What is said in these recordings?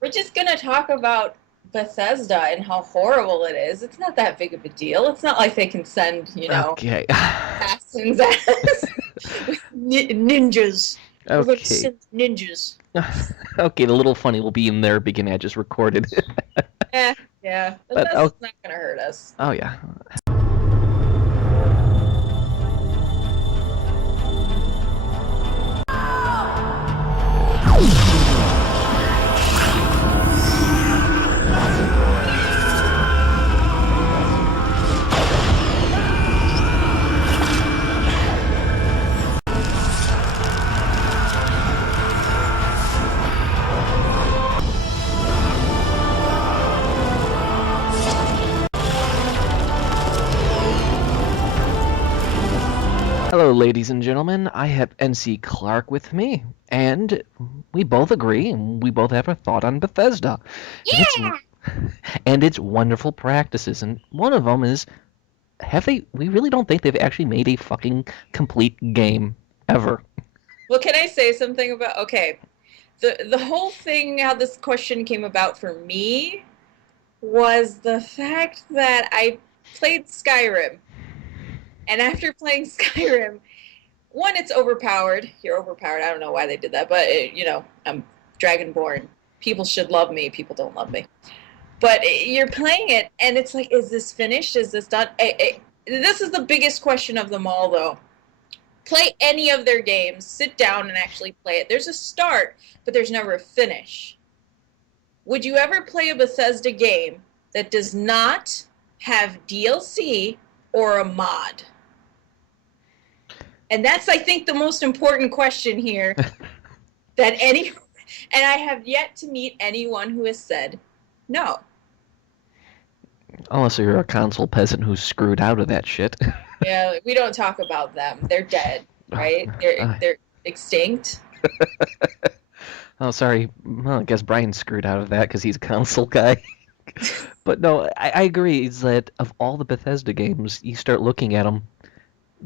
We're just gonna talk about Bethesda and how horrible it is. It's not that big of a deal. It's not like they can send, Okay. assassins as ninjas. We're gonna Okay. send ninjas. Okay, the little funny will be in there beginning I just recorded. Yeah. But Bethesda's not gonna hurt us. oh yeah. Hello, ladies and gentlemen. I have NC Clark with me, and we both agree, and we both have a thought on Bethesda, and its Yeah. and its wonderful practices. And one of them is, have they? We really don't think they've actually made a fucking complete game ever. Well, can I say something about the whole thing how this question came about for me was the fact that I played Skyrim. And after playing Skyrim, one, it's overpowered. You're overpowered. I don't know why they did that, but I'm Dragonborn. People should love me. People don't love me. But you're playing it, and it's like, is this finished? Is this done? This is the biggest question of them all, though. Play any of their games, sit down and actually play it. There's a start, but there's never a finish. Would you ever play a Bethesda game that does not have DLC or a mod? And that's, I think, the most important question here. And I have yet to meet anyone who has said no. Unless you're a console peasant who's screwed out of that shit. Yeah, we don't talk about them. They're dead, right? They're extinct. Oh, sorry. Well, I guess Brian's screwed out of that because he's a console guy. But no, I agree. Is that of all the Bethesda games, you start looking at them,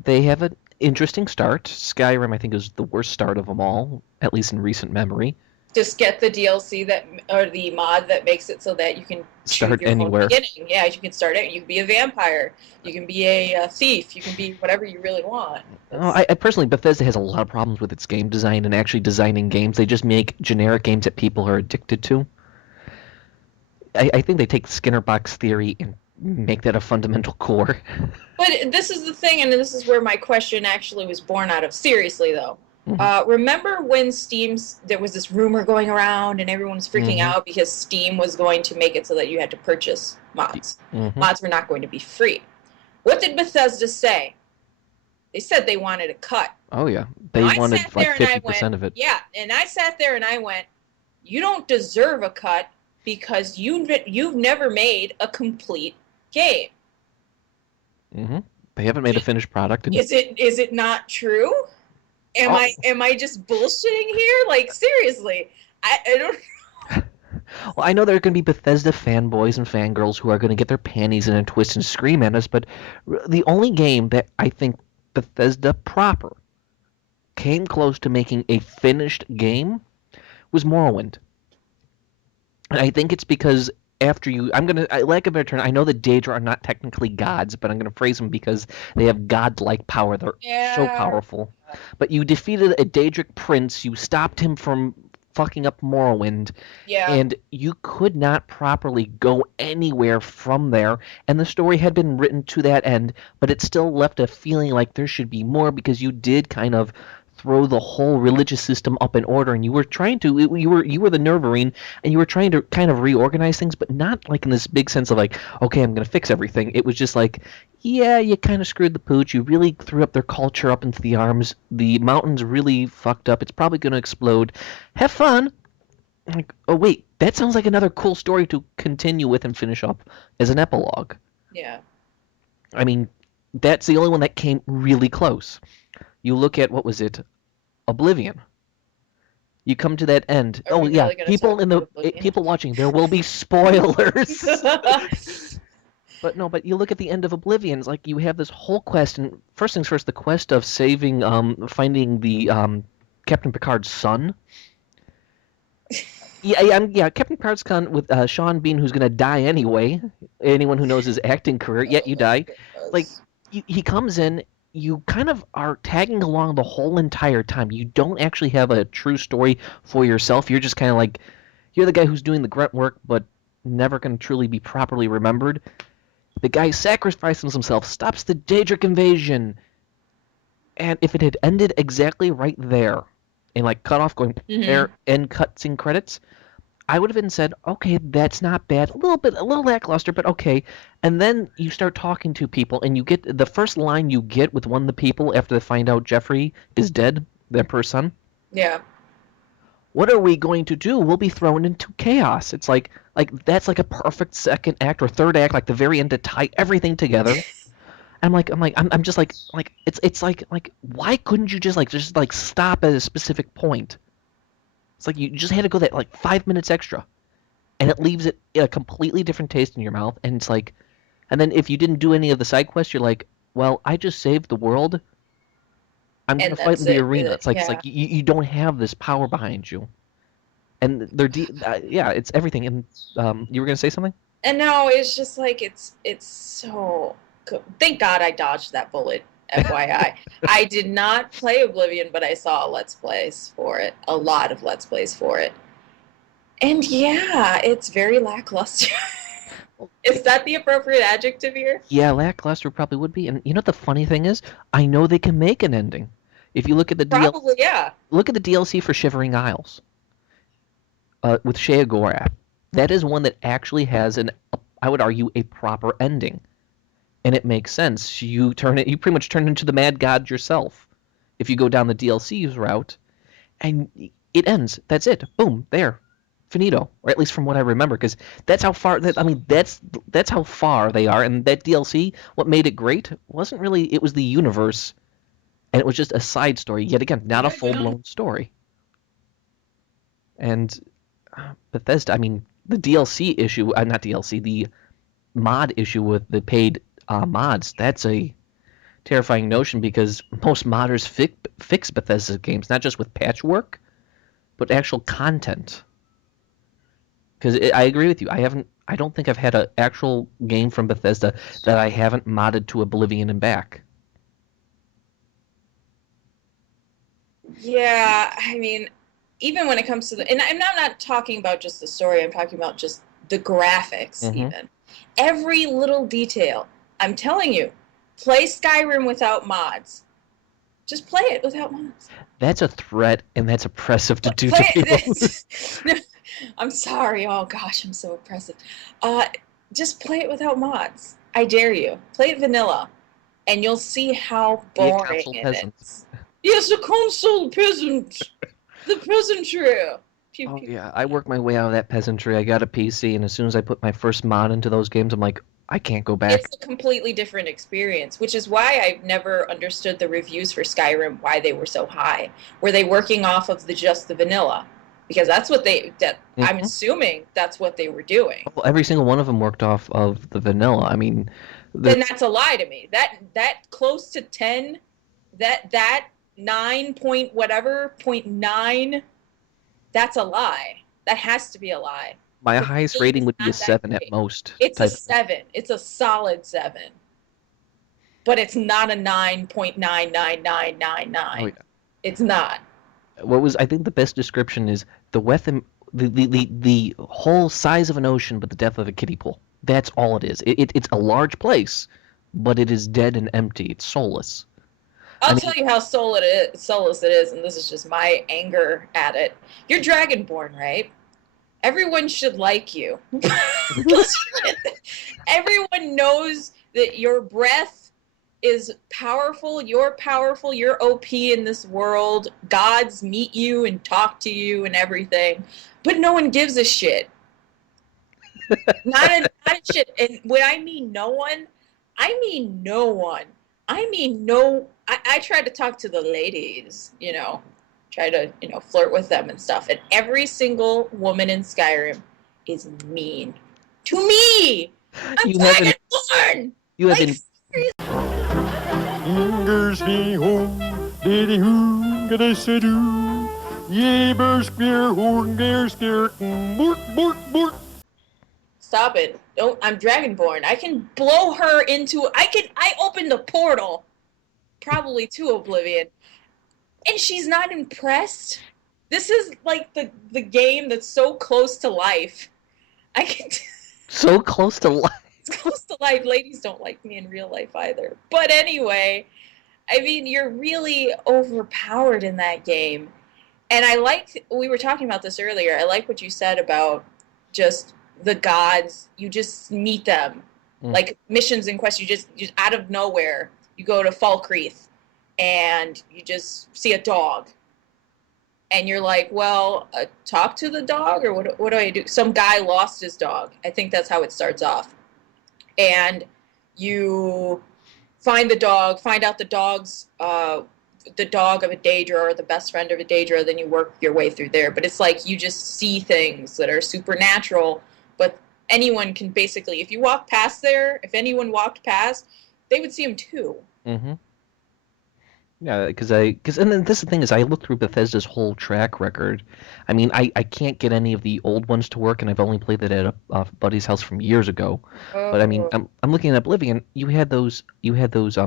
they have an interesting start. Skyrim, I think, is the worst start of them all, at least in recent memory. Just get the DLC or the mod that makes it so that you can choose Start your own anywhere. beginning. Yeah, you can start it. You can be a vampire. You can be a thief. You can be whatever you really want. Oh, I personally, Bethesda has a lot of problems with its game design and actually designing games. They just make generic games that people are addicted to. I think they take Skinner box theory and make that a fundamental core. But this is the thing, and this is where my question actually was born out of. Seriously, though. Remember when there was this rumor going around and everyone was freaking out because Steam was going to make it so that you had to purchase mods. Mods were not going to be free. What did Bethesda say? They said they wanted a cut. Oh, yeah. They wanted like 50% of it. Yeah, and I sat there and I went, you don't deserve a cut because you've never made a complete game. They haven't made a finished product. Is it not true? Am I just bullshitting here? Like, seriously, I don't. Well, I know there are going to be Bethesda fanboys and fangirls who are going to get their panties in a twist and scream at us, but the only game that I think Bethesda proper came close to making a finished game was Morrowind. And I think it's because after lack of a better term, I know the Daedra are not technically gods, but I'm going to phrase them because they have godlike power. They're so powerful. But you defeated a Daedric prince, you stopped him from fucking up Morrowind, and you could not properly go anywhere from there, and the story had been written to that end, but it still left a feeling like there should be more because you did kind of throw the whole religious system up in order, and you were the Nervarine, and you were trying to kind of reorganize things, but not like in this big sense of like, okay, I'm going to fix everything. It was just like, yeah, you kind of screwed the pooch. You really threw up their culture up into the arms. The mountain's really fucked up. It's probably going to explode. Have fun. Like, oh wait, that sounds like another cool story to continue with and finish up as an epilogue. Yeah. I mean, that's the only one that came really close. You look at, what was it? Oblivion. You come to that end. People watching, there will be spoilers. But you look at the end of Oblivion, it's like you have this whole quest, and first things first, the quest of finding the Captain Picard's son. Yeah, Captain Picard's con with Sean Bean, who's gonna die anyway. Anyone who knows his acting career, yet you Oh my die. Like goodness. he comes in, you kind of are tagging along the whole entire time. You don't actually have a true story for yourself. You're just kind of like you're the guy who's doing the grunt work, but never gonna truly be properly remembered. The guy sacrifices himself, stops the Daedric invasion, and if it had ended exactly right there, and like cut off going Hmm. there end cutscene credits, I would have been said, okay, that's not bad. A little lackluster, but okay. And then you start talking to people, and you get the first line you get with one of the people after they find out Jeffrey is dead, the Emperor's son. Yeah. What are we going to do? We'll be thrown into chaos. It's like that's like a perfect second act or third act, like the very end to tie everything together. I'm just it's like why couldn't you just like stop at a specific point? It's like you just had to go that like 5 minutes extra, and it leaves it a completely different taste in your mouth. And it's like, and then if you didn't do any of the side quests, you're like, well, I just saved the world. I'm gonna And fight in that's the it. arena. It's Yeah. like you don't have this power behind you, and yeah, it's everything. And you were gonna say something? And now it's just like it's so thank God I dodged that bullet. FYI. I did not play Oblivion, but I saw Let's Plays for it. A lot of Let's Plays for it. And yeah, it's very lackluster. Is that the appropriate adjective here? Yeah, lackluster probably would be. And you know what the funny thing is? I know they can make an ending. If you look at the Probably, yeah. look at the DLC for Shivering Isles with Sheogorath. That is one that actually has I would argue, a proper ending, and it makes sense. You pretty much turn into the Mad God yourself if you go down the DLC's route, and it ends. That's it. Boom, there, finito. Or at least from what I remember, because that's how far. That's how far they are. And that DLC, what made it great wasn't really. It was the universe, and it was just a side story. Yet again, not a full blown story. And Bethesda, I mean, the DLC issue, not DLC, the mod issue with the paid mods, that's a terrifying notion because most modders fix Bethesda games, not just with patchwork, but actual content. Because I agree with you, I don't think I've had an actual game from Bethesda that I haven't modded to Oblivion and back. Yeah, I mean, even when it comes to and I'm not talking about just the story, I'm talking about just the graphics, Hmm. even. Every little detail. I'm telling you, play Skyrim without mods. Just play it without mods. That's a threat, and that's oppressive to do to Play people. it. No, I'm sorry. Oh gosh, I'm so oppressive. Uh, just play it without mods. I dare you. Play it vanilla, and you'll see how Be a boring console it peasant. is. Yes, a console peasant. The peasantry. Pew Oh pew. yeah, I worked my way out of that peasantry. I got a PC, and as soon as I put my first mod into those games, I'm like, I can't go back. It's a completely different experience, which is why I've never understood the reviews for Skyrim, why they were so high. Were they working off of the just the vanilla? Because that's what that I'm Hmm. assuming that's what they were doing. Well, every single one of them worked off of the vanilla. I mean, the Then that's a lie to me. That close to 10, that 9 point whatever, point 9, that's a lie. That has to be a lie. my Because highest the game rating is would be a not that seven at great. most. It's a Type. 7. It's a solid 7. But it's not a 9.99999. Oh yeah. It's not. What was I think the best description is the weapon, the whole size of an ocean, but the depth of a kiddie pool. That's all it is. It's a large place, but it is dead and empty. It's soulless. I I'll mean, tell you how soulless it is, and this is just my anger at it. You're Dragonborn, right? Everyone should like you. Everyone knows that your breath is powerful, you're OP in this world. Gods meet you and talk to you and everything. But no one gives a shit. Not a shit. And when I mean no one, I mean no one. I mean no. I try to talk to the ladies, try to flirt with them and stuff. And every single woman in Skyrim is mean to me. I'm you haven't Dragonborn. you Like haven't Fingers me home, baby, who could I say do? Stop it. Don't, I'm Dragonborn. I can blow her into, I opened a portal, probably to Oblivion, and she's not impressed. This is like the game that's so close to life. I can, So close to life. it's close to life. Ladies don't like me in real life either. But anyway, I mean, you're really overpowered in that game. And I like, we were talking about this earlier. I like what you said about just the gods. You just meet them. Like missions and quests, you just out of nowhere, you go to Falkreath and you just see a dog. And you're like, well, talk to the dog, or what do I do? Some guy lost his dog. I think that's how it starts off. And you find the dog, find out the dog of a Daedra or the best friend of a Daedra, then you work your way through there. But it's like you just see things that are supernatural, but anyone can basically, if you walk past there, if anyone walked past, they would see them too. Mm-hmm. Yeah, and then this is the thing is I look through Bethesda's whole track record. I mean, I can't get any of the old ones to work, and I've only played that at a buddy's house from years ago. But I mean, Oh, I'm looking at Oblivion. You had those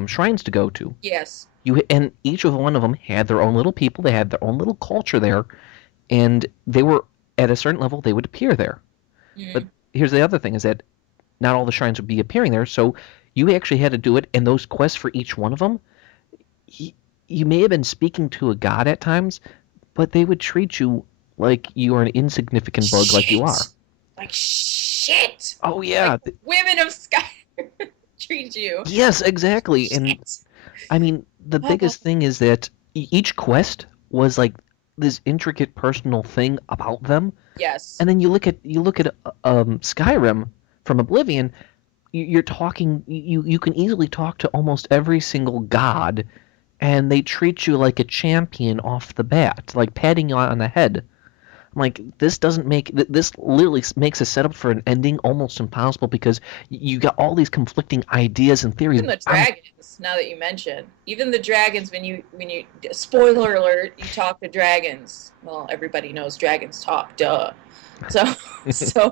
shrines to go to. yes. And each of one of them had their own little people. They had their own little culture there, and they were at a certain level. They would appear there. But Mm. here's the other thing: is that not all the shrines would be appearing there. So you actually had to do it, and those quests for each one of them. You may have been speaking to a god at times, but they would treat you like you are an insignificant bug, like you are. Shit. Like shit. Oh Like yeah, women of Sky treat you. yes, exactly. And Shit. I mean, the Oh, biggest thing is that each quest was like this intricate personal thing about them. yes. And then you look at Skyrim from Oblivion. You're talking. You can easily talk to almost every single god, and they treat you like a champion off the bat, like patting you on the head. I'm like, this doesn't make this literally makes a setup for an ending almost impossible because you got all these conflicting ideas and theories. Even the dragons, now that you mention, even the dragons, when you spoiler alert, you talk to dragons. Well, everybody knows dragons talk, duh. So so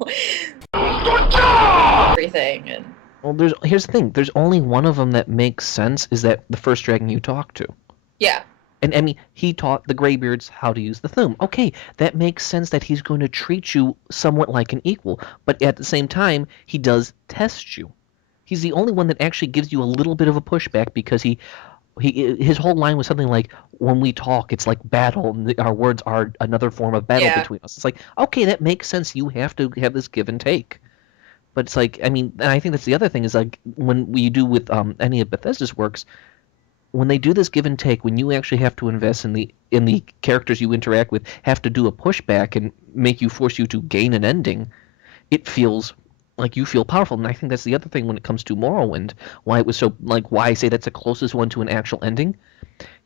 everything and Well, here's the thing. There's only one of them that makes sense. Is that the first dragon you talk to? yeah. And I mean, he taught the Greybeards how to use the Thu'um. Okay, that makes sense that he's going to treat you somewhat like an equal, but at the same time, he does test you. He's the only one that actually gives you a little bit of a pushback because his whole line was something like, "When we talk, it's like battle, and our words are another form of battle Yeah. between us." It's like, okay, that makes sense. You have to have this give and take. But it's like, I mean, and I think that's the other thing is like when we do with any of Bethesda's works, when they do this give and take, when you actually have to invest in the characters you interact with, have to do a pushback and force you to gain an ending, it feels like you feel powerful. And I think that's the other thing when it comes to Morrowind, why it was so like why I say that's the closest one to an actual ending.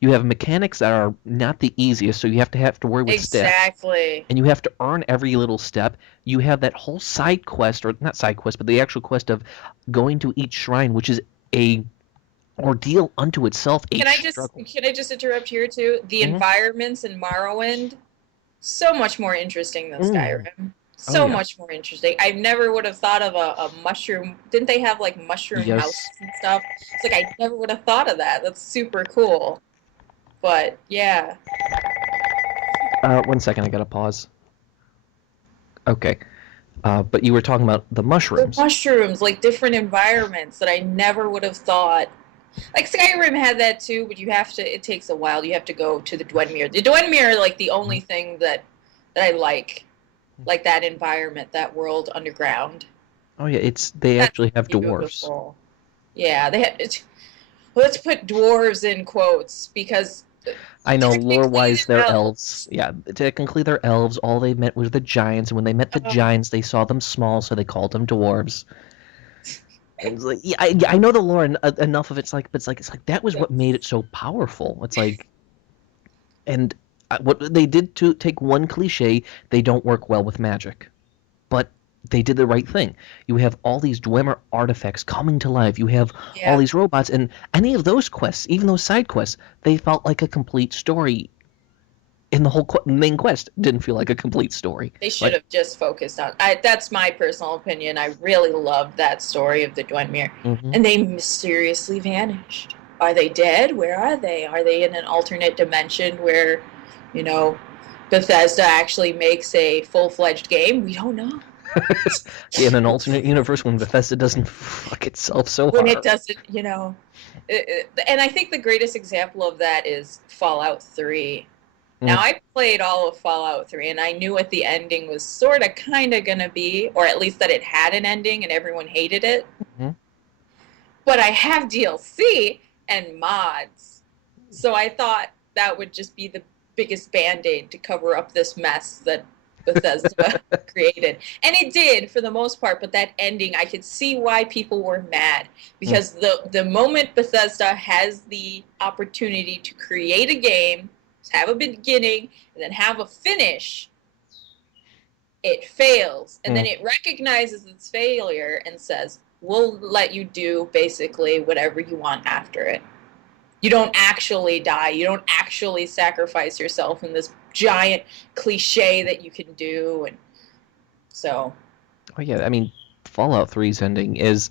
You have mechanics that are not the easiest, so you have to worry with stats. Exactly. And you have to earn every little step. You have that whole side quest, or not side quest, but the actual quest of going to each shrine, which is a ordeal unto itself, a struggle. Can I just interrupt here too? The Hmm. environments in Morrowind so much more interesting than Mm. Skyrim. Oh So yeah. much more interesting. I never would have thought of a mushroom. Didn't they have like mushroom houses Yes. and stuff? It's like I never would have thought of that. That's super cool. But yeah, 1 second, I gotta pause. Okay. But you were talking about the the mushrooms. mushrooms, like different environments that I never would have thought. Like Skyrim had that too, but you have to. It takes a while. You have to go to the Dwenmere. The Dwenmere are like the only thing that I like that environment, that world underground. Oh yeah, they That's actually have dwarves. beautiful. Yeah, they had. Let's put dwarves in quotes because I know, technically lore-wise, they're they're elves. elves. Yeah, technically they're elves. All they met was the giants, and when they met the Oh, giants, they saw them small, so they called them dwarves. And it's like, yeah, I know the lore enough of it's like, but it's like that was what made it so powerful. It's like, and what they did to take one cliche, they don't work well with magic, but they did the right thing. You have all these Dwemer artifacts coming to life. You have all yeah. these robots, and any of those quests, even those side quests, they felt like a complete story. And the whole main quest didn't feel like a complete story. They should Like, have just focused on. That's my personal opinion. I really loved that story of the Dwemer, mhm. and they mysteriously vanished. Are they dead? Where are they? Are they in an alternate dimension where, you know, Bethesda actually makes a full-fledged game? We don't know. In an alternate universe when Bethesda doesn't fuck itself so When it hard. doesn't, and I think the greatest example of that is Fallout 3. Now, Mm, I played all of Fallout 3, and I knew what the ending was sort of kind of going to be, or at least that it had an ending and everyone hated it. mhm. But I have DLC and mods. So I thought that would just be the biggest band aid to cover up this mess that Bethesda created. And it did for the most part, but that ending, I could see why people were mad. Mm. Because the moment Bethesda has the opportunity to create a game, have a beginning, and then have a finish, it fails. And then Mm. it recognizes its failure and says, we'll let you do basically whatever you want after it. You don't actually die. You don't actually sacrifice yourself in this giant cliche that you can do. And so, Oh yeah, I mean, Fallout 3's ending is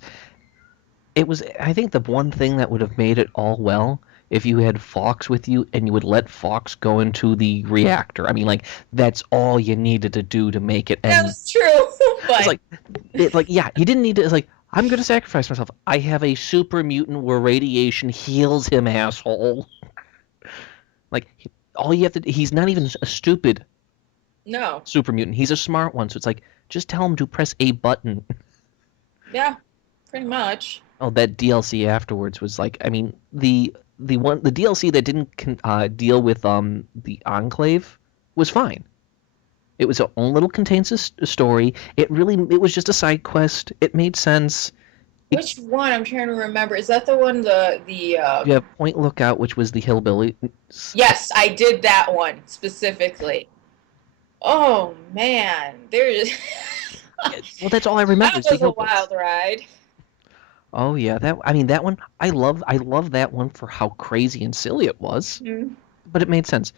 it was I think the one thing that would have made it all well if you had Fox with you and you would let Fox go into the reactor. I mean, like that's all you needed to do to make it end. that's true. It's But like yeah, you didn't need to. It's like I'm gonna sacrifice myself. I have a super mutant where radiation heals him, asshole. Like all you have to. He's not even a stupid no. super mutant. He's a smart one. So it's like just tell him to press a button. Yeah, pretty much. Oh, that DLC afterwards was like, I mean, the DLC that didn't deal with the Enclave was fine. It was its own little contains a story. It was just a side quest. It made sense. It, Which one? I'm trying to remember. Is that the one the you have Point Lookout, which was the hillbilly. Yes, I did that one specifically. Oh man, there's Well, that's all I remember that is the was a hillbillies. wild ride. Oh yeah, that I mean that one I love that one for how crazy and silly it was, Mm. but it made sense.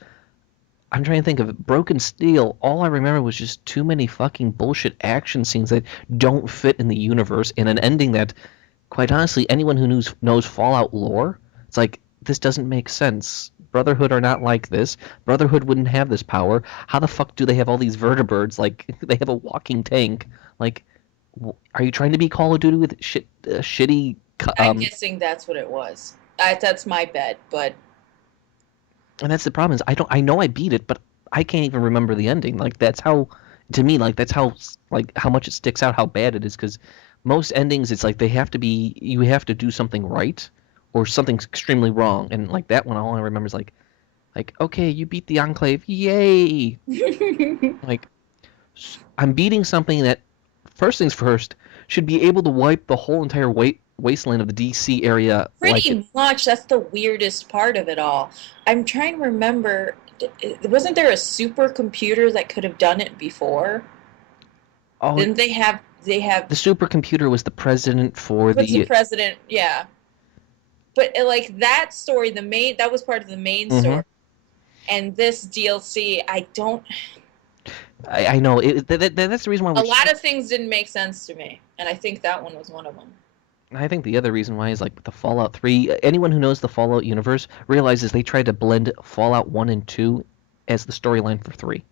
I'm trying to think of it. Broken Steel. All I remember was just too many fucking bullshit action scenes that don't fit in the universe, and an ending that, quite honestly, anyone who knows Fallout lore, it's like this doesn't make sense. Brotherhood are not like this. Brotherhood wouldn't have this power. How the fuck do they have all these vertebrates? Like they have a walking tank. Like, are you trying to be Call of Duty with shitty? I'm guessing that's what it was. That's my bet, but And that's the problem is I know I beat it, but I can't even remember the ending. Like that's how to me like that's how like how much it sticks out how bad it is because most endings it's like they have to be you have to do something right or something's extremely wrong and like that one all I remember is like okay you beat the Enclave yay like I'm beating something that first things first should be able to wipe the whole entire wasteland of the DC area like it pretty much that's the weirdest part of it all. I'm trying to remember. Wasn't there a supercomputer that could have done it before? oh Didn't they have? They have. the supercomputer was the president for Was the the president? Yeah, but like that story, the main that was part of the main Mhm. story, and this DLC, I don't. I know that's the reason why A we're. lot of things didn't make sense to me, and I think that one was one of them. I think the other reason why is like the Fallout 3. Anyone who knows the Fallout universe realizes they tried to blend Fallout 1 and 2 as the storyline for 3.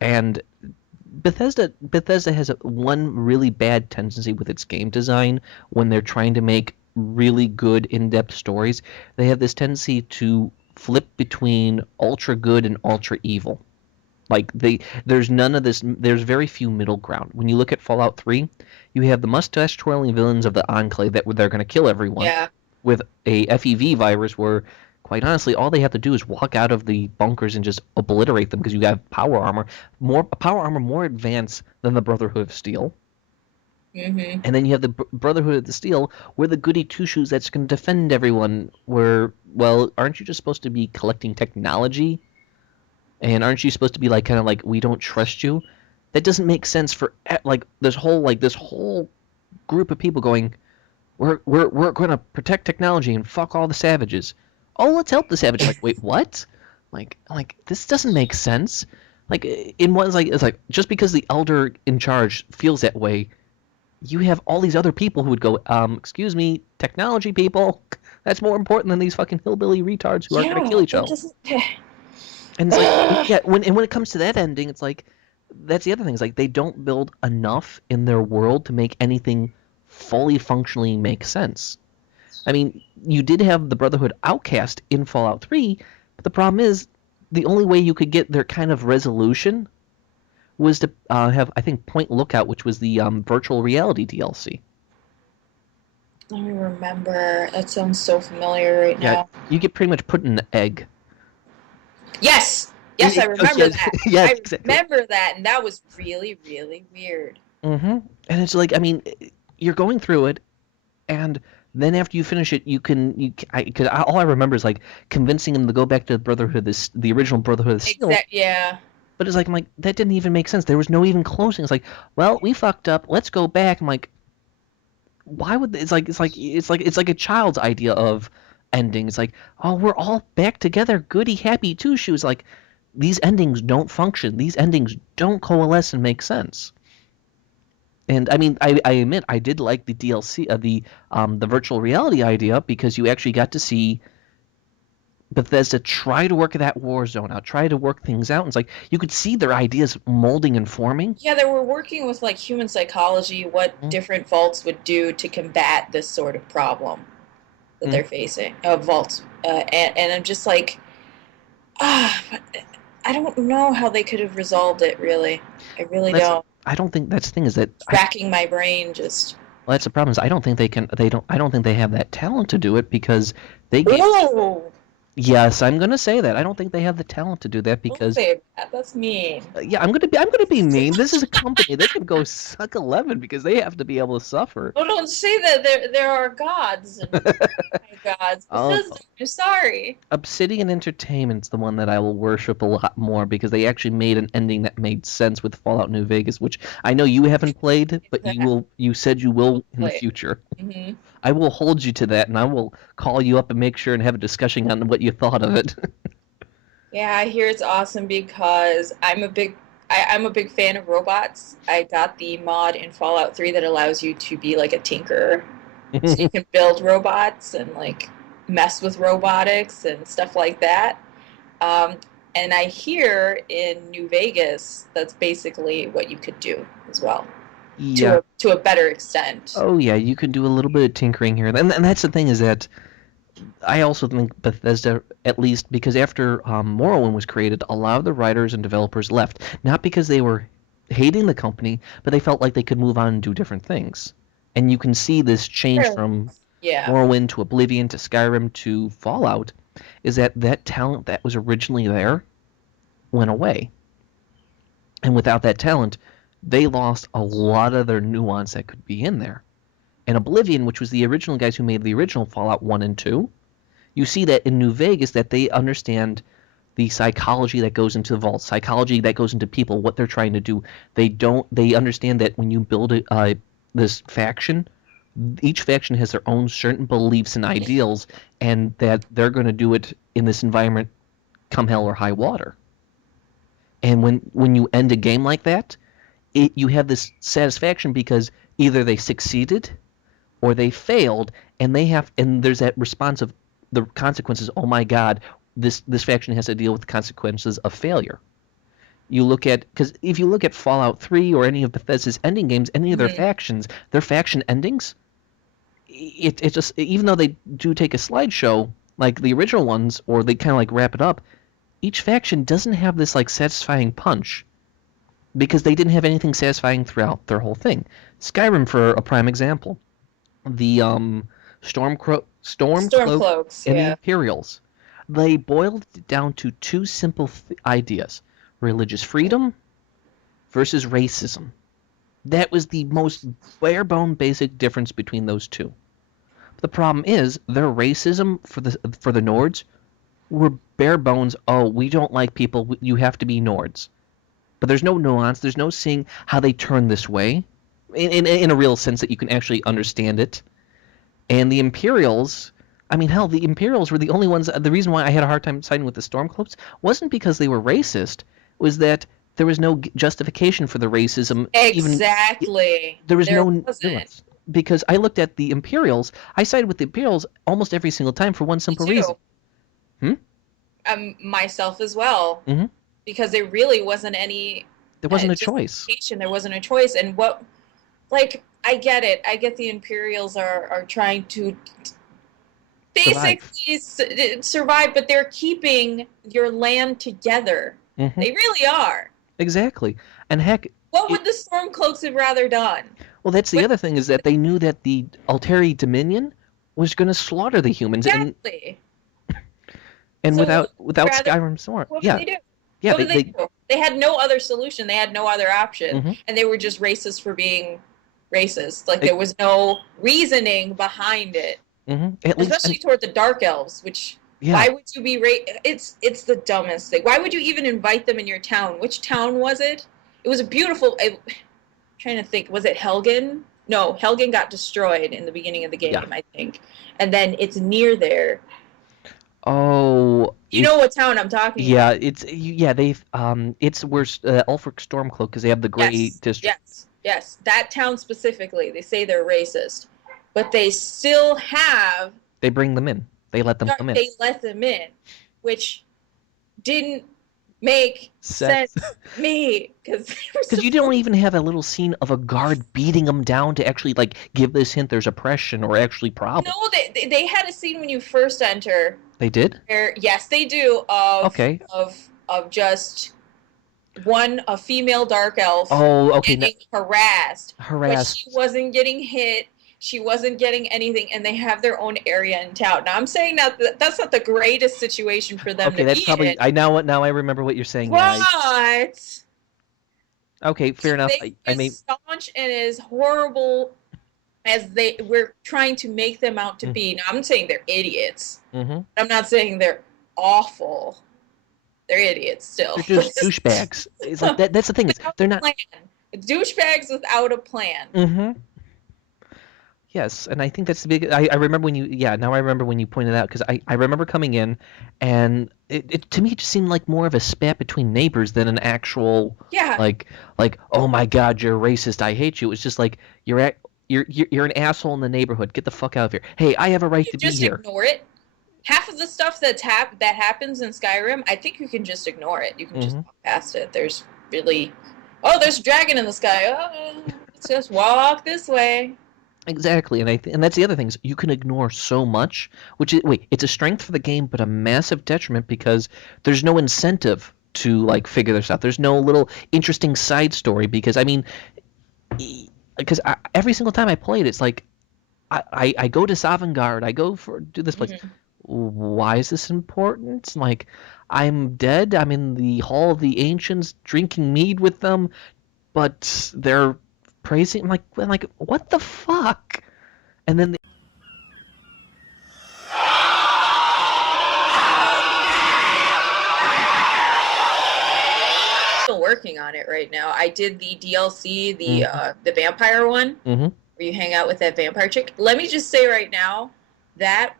And Bethesda has one really bad tendency with its game design when they're trying to make really good in-depth stories. They have this tendency to flip between ultra good and ultra evil. Like there's none of this. There's very few middle ground. When you look at Fallout 3, you have the mustache twirling villains of the Enclave that they're going to kill everyone Yeah. with a FEV virus, where quite honestly, all they have to do is walk out of the bunkers and just obliterate them because you have power armor more advanced than the Brotherhood of Steel. Mm-hmm. And then you have the Brotherhood of the Steel, where the goody two shoes that's going to defend everyone. Where, well, aren't you just supposed to be collecting technology and aren't you supposed to be like kind of like we don't trust you? That doesn't make sense for like this whole group of people going we're going to protect technology and fuck all the savages. Oh, let's help the savages. Like, wait, what? Like this doesn't make sense. Like in one, it's like just because the elder in charge feels that way, you have all these other people who would go, excuse me, technology people, that's more important than these fucking hillbilly retards who are gonna kill Yeah, each that other. doesn't. And it's like, Ugh. yeah, when it comes to that ending, it's like that's the other thing. Is like they don't build enough in their world to make anything fully functionally make sense. I mean, you did have the Brotherhood outcast in Fallout 3, but the problem is the only way you could get their kind of resolution was to have, I think, Point Lookout, which was the virtual reality DLC. Let me remember. That sounds so familiar right Yeah, now. you get pretty much put in an egg. Yes, yes, I remember Yes, that. yes, I exactly. remember that, and that was really, really weird. And it's like, I mean, you're going through it, and then after you finish it, because all I remember is like convincing him to go back to the Brotherhood, the original Brotherhood of Steel. Exact. Yeah. But it's like, I'm like, that didn't even make sense. There was no even closing. It's like, well, we fucked up. Let's go back. I'm like, why would it's like a child's idea of ending. It's like, oh, we're all back together, goody happy two shoes. Like, these endings don't function. These endings don't coalesce and make sense. And I mean, I admit I did like the DLC of the virtual reality idea because you actually got to see Bethesda try to work that war zone out, try to work things out. And it's like you could see their ideas molding and forming. Yeah, they were working with like human psychology, what different vaults would do to combat this sort of problem that Mm-hmm. they're facing. Vaults, and I'm just like, ah, I don't know how they could have resolved it. Really, I really That's don't. I don't think that's the thing is that Racking my brain, just. well, that's the problem is I don't think they can I don't think they have that talent to do it because they get Ooh, yes, I'm gonna say that I don't think they have the talent to do that don't because say that. That's mean. yeah, I'm gonna be mean. This is a company. They can go suck 11 because they have to be able to suffer. Oh, don't say that. There are gods and gods. Oh, Bethesda, I'm sorry. Obsidian Entertainment's the one that I will worship a lot more because they actually made an ending that made sense with Fallout New Vegas, which I know you haven't played, but you said you will in the Wait. future. Hmm. I will hold you to that and I will call you up and make sure and have a discussion on what you thought of it. Yeah, I hear it's awesome because I'm a big fan of robots. I got the mod in Fallout 3 that allows you to be like a tinkerer. So you can build robots and like mess with robotics and stuff like that. Um, and I hear in New Vegas that's basically what you could do as well Yeah. to a better extent. Oh yeah, you can do a little bit of tinkering here. And that's the thing is that I also think Bethesda, at least because after Morrowind was created, a lot of the writers and developers left, not because they were hating the company, but they felt like they could move on and do different things. And you can see this change Sure. from Yeah. Morrowind to Oblivion to Skyrim to Fallout, is that talent that was originally there went away. And without that talent, they lost a lot of their nuance that could be in there. And Oblivion, which was the original guys who made the original Fallout 1 and 2, you see that in New Vegas that they understand the psychology that goes into the vault, psychology that goes into people, what they're trying to do. They understand that when you build this faction, each faction has their own certain beliefs and ideals, and that they're going to do it in this environment, come hell or high water. And when you end a game like that, you have this satisfaction because either they succeeded or they failed, and there's that response of the consequences. Oh my God, this faction has to deal with the consequences of failure. You look at because if you look at Fallout 3 or any of Bethesda's ending games, any of Hmm. their faction endings, it just even though they do take a slideshow like the original ones, or they kind of like wrap it up, each faction doesn't have this like satisfying punch because they didn't have anything satisfying throughout their whole thing. Skyrim, for a prime example, the Stormcloak Stormcloaks, and the yeah. Imperials. They boiled it down to two simple ideas: religious freedom versus racism. That was the most bare bone basic difference between those two. The problem is their racism for the Nords were bare bones. Oh, we don't like people. You have to be Nords. But there's no nuance. There's no seeing how they turn this way in a real sense that you can actually understand it. And the Imperials, I mean, hell, the Imperials were the only ones. The reason why I had a hard time siding with the Stormcloaks wasn't because they were racist. It was that there was no justification for the racism. Even Exactly. there was There no wasn't. nuance. Because I looked at the Imperials, I sided with the Imperials almost every single time for one Me simple reason. too. Hmm? Myself as well. Hmm. Because there really wasn't any There wasn't a choice. justification. There wasn't a choice. And what, like, I get it. I get the Imperials are trying to Survive. basically survive, but they're keeping your land together. Hmm. They really are. Exactly. And heck, What it, would the Stormcloaks have rather done? well, that's the What other thing is that they knew that the Alteri Dominion was going to slaughter the humans, exactly? and So without rather, Skyrim Sword, what would yeah, they do? yeah, What would they do? They had no other solution. They had no other option, hmm and they were just racist for being racist. Like it, there was no reasoning behind it, at least, and especially toward the Dark Elves. Which yeah, why would you be it's the dumbest thing. Why would you even invite them in your town? Which town was it? It was a beautiful. I'm trying to think. Was it Helgen? No, Helgen got destroyed in the beginning of the yeah. game, I think, and then it's near there. Oh, You know what town I'm talking yeah, about? it's where Ulfric Stormcloak because they have the Gray Yes, District. yes, yes. That town specifically, they say they're racist, but they still have. They bring them in. They let them come in. They let them in, which didn't make Sense. sense to me because they were Because you don't supposed. even have a little scene of a guard beating them down to actually like give this hint there's oppression or actually problems. No, they had a scene when you first enter. They did? Where yes, they do Okay. of just a female dark elf Oh, okay. getting harassed, but she Harassed. wasn't getting hit. She wasn't getting anything, and they have their own area in town. Now, I'm saying that's not the greatest situation for them to Okay, that's be in, probably I now I remember what you're saying. Yeah. but Okay, fair to enough. make I as may. staunch and as horrible as they were trying to make them out to Mm, be. Now, I'm saying they're idiots. mm-hmm. I'm not saying they're awful. They're idiots still. They're just douchebags. It's like that. That's the thing is Without they're a not. plan. Douchebags without a plan. Mm-hmm. Yes, and I think that's the big. I remember when you. Yeah, now I remember when you pointed out because I remember coming in, and it to me it just seemed like more of a spat between neighbors than an actual Yeah. like oh my god you're racist I hate you. It was just like you're an asshole in the neighborhood. Get the fuck out of here. Hey, I have a right You to be just here. ignore it. Half of the stuff that happens in Skyrim, I think you can just ignore it. You can just Hmm. walk past it. There's really, oh, there's a dragon in the sky. Oh, let's just walk this way. Exactly, and and that's the other thing is you can ignore so much, which is wait, it's a strength for the game, but a massive detriment because there's no incentive to like figure this out. There's no little interesting side story because I mean, because every single time I played, it's like I go to Sovngarde, I go for do this place. Mm-hmm. Why is this important? Like, I'm dead. I'm in the Hall of the Ancients, drinking mead with them, but they're praising. I'm like, what the fuck? And then Still working on it right now. I did the DLC, mm-hmm, the vampire one, mm-hmm. where you hang out with that vampire chick. Let me just say right now that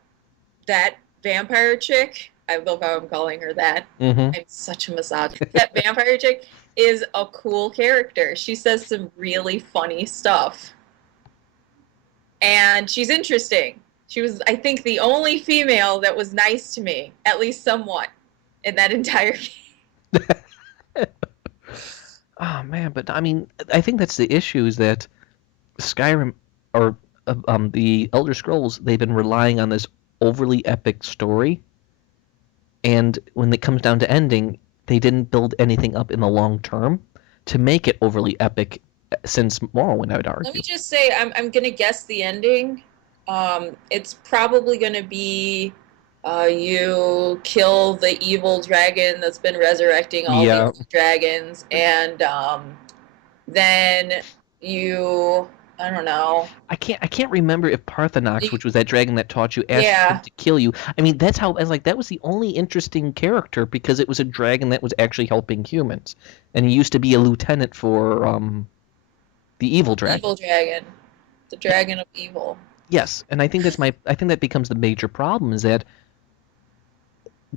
that vampire chick, I love how I'm calling her that. Mm-hmm. I'm such a misogynist. That vampire chick is a cool character. She says some really funny stuff. And she's interesting. She was, I think, the only female that was nice to me, at least somewhat, in that entire game. Oh man, but I mean, I think that's the issue is that Skyrim or the Elder Scrolls they've been relying on this overly epic story, and when it comes down to ending, they didn't build anything up in the long term to make it overly epic since Morrowind, I would Let me argue. just say, I'm going to guess the ending. It's probably going to be you kill the evil dragon that's been resurrecting all the Yeah, other dragons, and then you, I don't know. I can't remember if Parthenox, You, which was that dragon that taught you, asked him yeah, to kill you. I mean, that's how I was like that was the only interesting character because it was a dragon that was actually helping humans, and he used to be a lieutenant for the evil dragon. evil dragon, the dragon of evil. Yes, and I think that becomes the major problem is that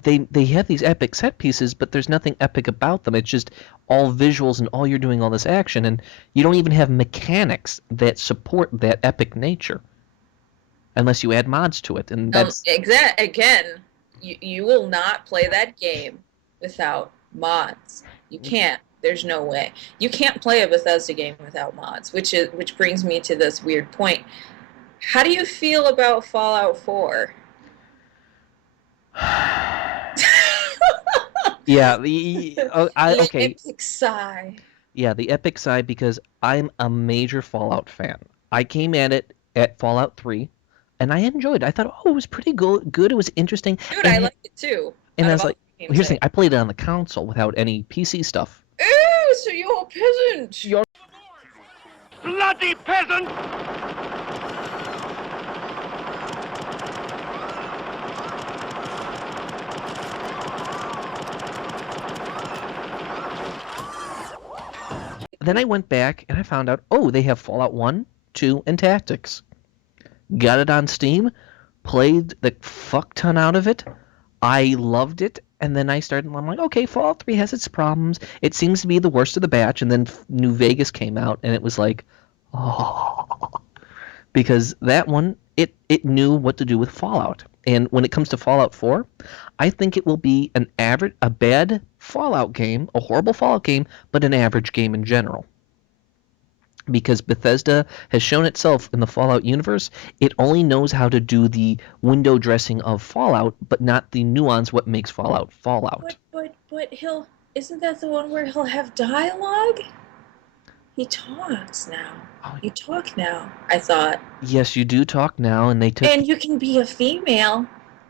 they have these epic set pieces, but there's nothing epic about them. It's just all visuals and all you're doing all this action, and you don't even have mechanics that support that epic nature unless you add mods to it, and that's Again, you will not play that game without mods. You can't. There's no way. You can't play a Bethesda game without mods, which brings me to this weird point. How do you feel about Fallout 4? yeah. Le Okay. epic sigh. Yeah, the epic side because I'm a major Fallout fan. I came at it at Fallout 3 and I enjoyed it. I thought, oh, it was pretty good. It was interesting. Dude, I And like it too. I Out of was all like, the well, games here's the thing. I played it on the console without any PC stuff. Ooh, so you're a peasant. You're Bloody peasant! Then I went back and I found out, oh, they have Fallout 1, 2, and Tactics. Got it on Steam, played the fuck ton out of it. I loved it, and then I'm like, okay, Fallout 3 has its problems. It seems to be the worst of the batch, and then New Vegas came out, and it was like, oh, because that one, it knew what to do with Fallout. And when it comes to Fallout 4, I think it will be a bad Fallout game, a horrible Fallout game, but an average game in general. Because Bethesda has shown itself in the Fallout universe, it only knows how to do the window dressing of Fallout, but not the nuance what makes Fallout Fallout. But isn't that the one where he'll have dialogue? He talks now. Oh, You talk now, I thought. yes, you do talk now, and And you can be a female.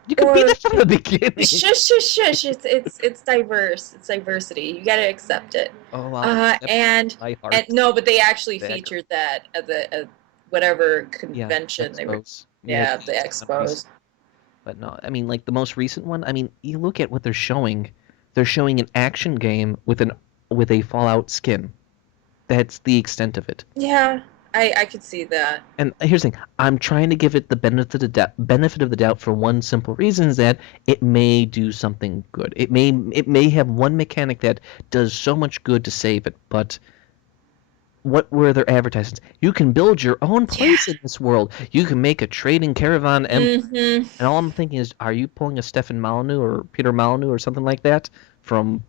you could be Or there from the beginning. shush shush shush. It's diverse. It's diversity. You gotta accept it. Oh, wow. My heart. And no, but they actually Dagger. featured that at the whatever Yeah, convention they were. Expos. Yeah, the expos. But no, I mean, like the most recent one. I mean, you look at what they're showing. They're showing an action game with a Fallout skin. That's the extent of it. Yeah, I could see that. And here's the thing: I'm trying to give it the benefit of the doubt for one simple reason is that it may do something good. It may have one mechanic that does so much good to save it, but what were their advertisements? You can build your own place in this world. You can make a trading caravan Mm-hmm. and all I'm thinking is, are you pulling a Stefan Molyneux or Peter Molyneux or something like that from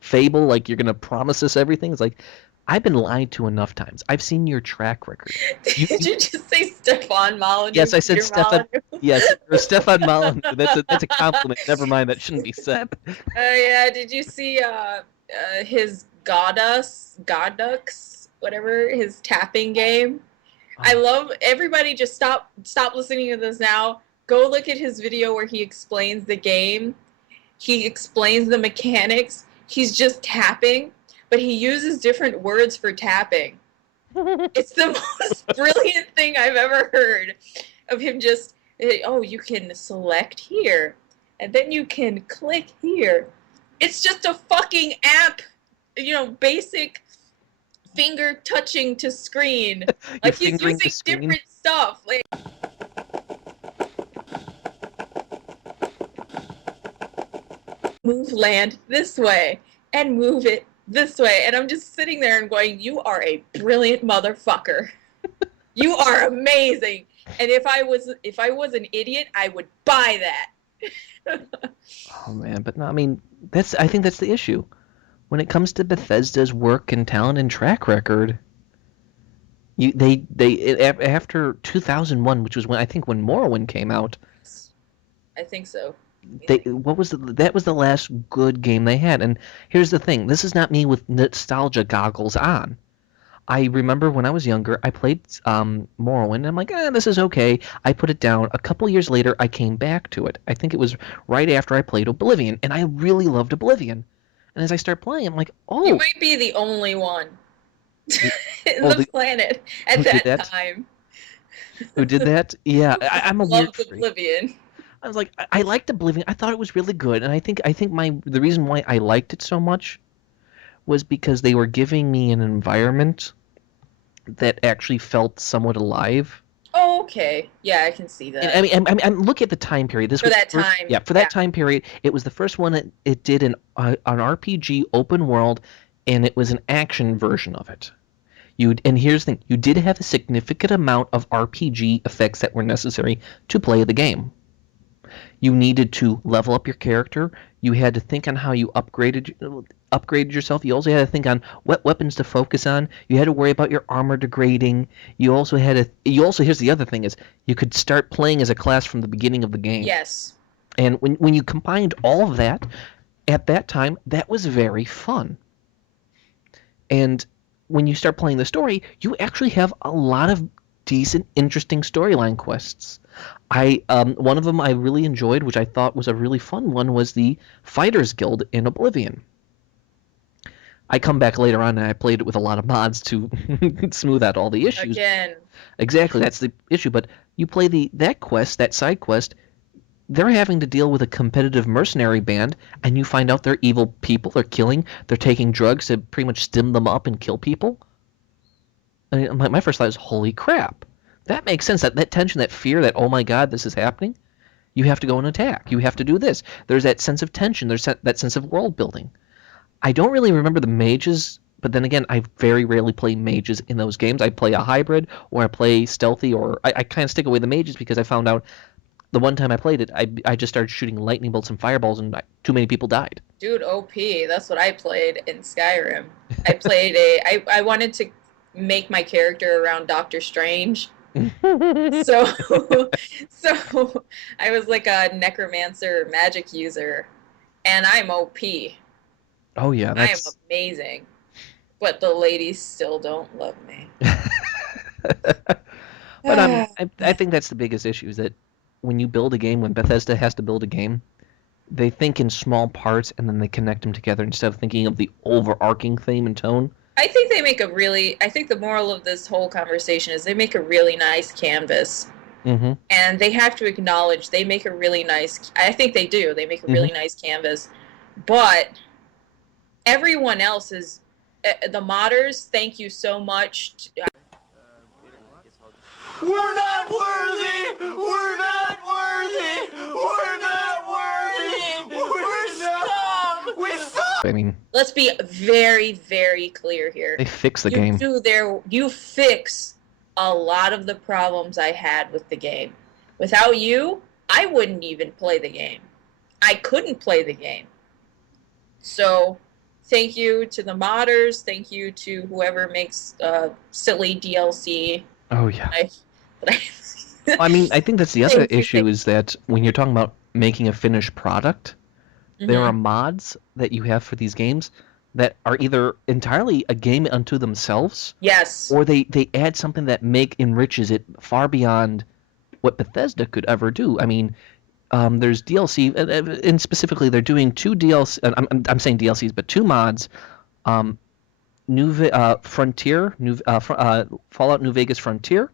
Fable? Like you're gonna promise us everything? It's like I've been lied to enough times. I've seen your track record. Did you just say Stefan Molyneux? Yes, I said Peter Stefan. Molyneux? Yes, or Stefan Molyneux. That's a compliment. Never mind, that shouldn't be said. Yeah. Did you see his Godux, whatever, his tapping game? I love everybody. Just stop listening to this now. Go look at his video where he explains the game. He explains the mechanics. He's just tapping, but he uses different words for tapping. It's the most brilliant thing I've ever heard of him. Just, oh, you can select here, and then you can click here. It's just a fucking app, basic finger touching to screen. Like he's using different stuff. Like, move land this way and move it this way. And I'm just sitting there and going, you are a brilliant motherfucker. You are amazing. And if I was an idiot, I would buy that. Oh man, but no, I mean I think that's the issue. When it comes to Bethesda's work and talent and track record, after 2001, which was when Morrowind came out. I think so. That was the last good game they had. And here's the thing: this is not me with nostalgia goggles on. I remember when I was younger, I played Morrowind, and I'm like, this is okay. I put it down. A couple years later, I came back to it. I think it was right after I played Oblivion, and I really loved Oblivion. And as I start playing, I'm like, oh. You might be the only one in the planet at that time. Who did that? Yeah, I'm a weird freak. Loved Oblivion. I was like, I liked Oblivion. I thought it was really good, and I think the reason why I liked it so much was because they were giving me an environment that actually felt somewhat alive. Oh, Okay. Yeah, I can see And that. I mean, I'm look at the time period. This For was that first, time, yeah, for yeah. that time period, it was the first one it did an RPG open world, and it was an action version of it. And here's the thing, you did have a significant amount of RPG effects that were necessary to play the game. You needed to level up your character. You had to think on how you upgraded yourself. You also had to think on what weapons to focus on. You had to worry about your armor degrading. You also here's the other thing is you could start playing as a class from the beginning of the game. Yes. And when you combined all of that at that time, that was very fun. And when you start playing the story, you actually have a lot of decent, interesting storyline quests. I one of them I really enjoyed, which I thought was a really fun one, was the Fighters Guild in Oblivion. I come back later on and I played it with a lot of mods to smooth out all the issues. Again. Exactly, that's the issue. But you play that side quest, they're having to deal with a competitive mercenary band, and you find out they're evil people. They're killing. They're taking drugs to pretty much stim them up and kill people. I mean, my first thought is, holy crap. That makes sense. That tension, that fear, that, oh my god, this is happening. You have to go and attack. You have to do this. There's that sense of tension. There's that sense of world building. I don't really remember the mages, but then again, I very rarely play mages in those games. I play a hybrid, or I play stealthy, or I kind of stick away the mages because I found out the one time I played it, I just started shooting lightning bolts and fireballs, and too many people died. Dude, OP. That's what I played in Skyrim. I wanted to make my character around Doctor Strange. So so I was like a necromancer magic user, and I'm OP. Oh yeah, I am that's. amazing. But the ladies still don't love me. But I think that's the biggest issue is that when you build a game, when Bethesda has to build a game, they think in small parts and then they connect them together instead of thinking of the overarching theme and tone. I think the moral of this whole conversation is they make a really nice canvas. Mm-hmm. And they have to acknowledge they make a really nice, I think they do, they make a really nice canvas. But everyone else is, the modders, thank you so much. We're not worthy! We're not worthy! We're not worthy! We're scum! We suck! I mean, Let's be very, very clear here. they fix the game. You fix a lot of the problems I had with the game. Without you, I wouldn't even play the game. I couldn't play the game. So, thank you to the modders. Thank you to whoever makes silly DLC. Oh yeah. I I mean, I think that's the other Thank you, issue is that when you're talking about making a finished product, there are mods that you have for these games that are either entirely a game unto themselves, Yes. or they add something that enriches it far beyond what Bethesda could ever do. I mean, there's DLC, and specifically they're doing two DLC. I'm saying DLCs, but two mods. Fallout New Vegas Frontier,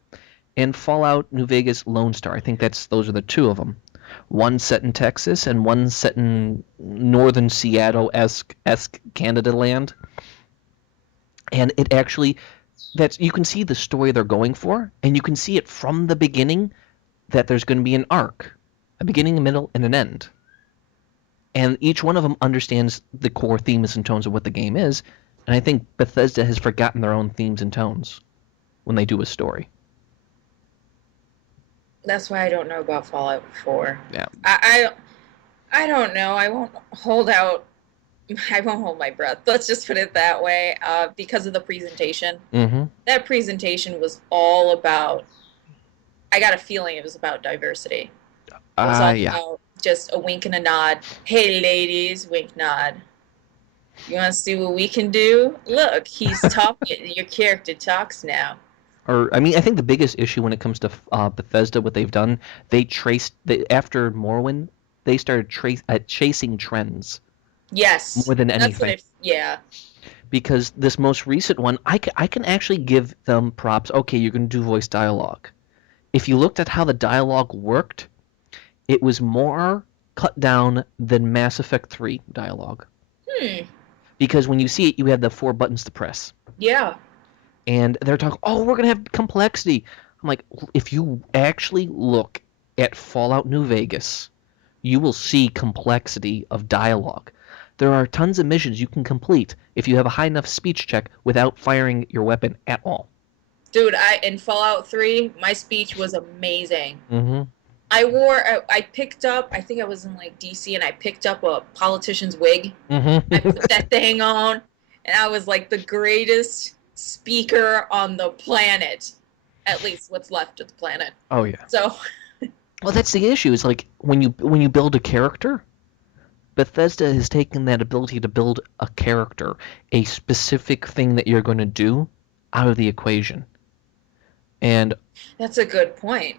and Fallout New Vegas Lone Star. I think those are the two of them. One set in Texas and one set in northern Seattle-esque Canada land. And it actually, you can see the story they're going for, and you can see it from the beginning that there's going to be an arc, a beginning, a middle, and an end. And each one of them understands the core themes and tones of what the game is. And I think Bethesda has forgotten their own themes and tones when they do a story. That's why I don't know about Fallout 4. Yeah. I don't know. I won't hold out. I won't hold my breath. Let's just put it that way. Because of the presentation. Mm-hmm. That presentation was all about. I got a feeling it was about diversity. It was all about just a wink and a nod. Hey, ladies, wink, nod. You want to see what we can do? Look, he's talking. Your character talks now. I think the biggest issue when it comes to Bethesda, what they've done, after Morrowind, they started chasing trends. Yes. More than anything. Yeah. Because this most recent one, I can actually give them props. Okay, you're going to do voice dialogue. If you looked at how the dialogue worked, it was more cut down than Mass Effect 3 dialogue. Because when you see it, you have the 4 buttons to press. Yeah. And they're talking, oh, we're going to have complexity. I'm like, if you actually look at Fallout New Vegas, you will see complexity of dialogue. There are tons of missions you can complete if you have a high enough speech check without firing your weapon at all. Dude, in Fallout 3, my speech was amazing. Mm-hmm. I picked up, I think I was in like DC, and I picked up a politician's wig. I Mm-hmm. put that thing on, and I was like the greatest speaker on the planet. At least what's left of the planet. Oh yeah. So, Well, that's the issue. Is like when you build a character, Bethesda has taken that ability to build a character, a specific thing that you're going to do, out of the equation. And that's a good point.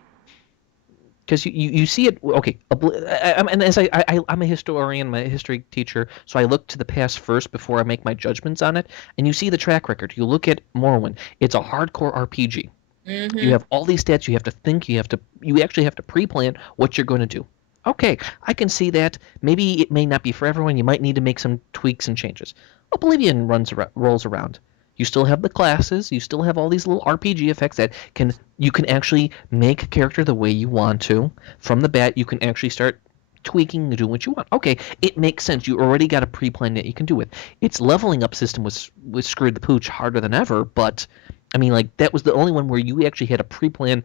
because you see it, okay, and as I'm a historian, I'm a history teacher, so I look to the past first before I make my judgments on it, and you see the track record. You look at Morrowind. It's a hardcore RPG. You Mm-hmm. have all these stats. You have to think. You actually have to pre-plan what you're going to do. Okay, I can see that. Maybe it may not be for everyone. You might need to make some tweaks and changes. Oblivion rolls around. You still have the classes. You still have all these little RPG effects that you can actually make a character the way you want to. From the bat, you can actually start tweaking and doing what you want. Okay, it makes sense. You already got a pre-plan that you can do with. Its leveling up system was screwed the pooch harder than ever, but I mean, like, that was the only one where you actually had a pre-plan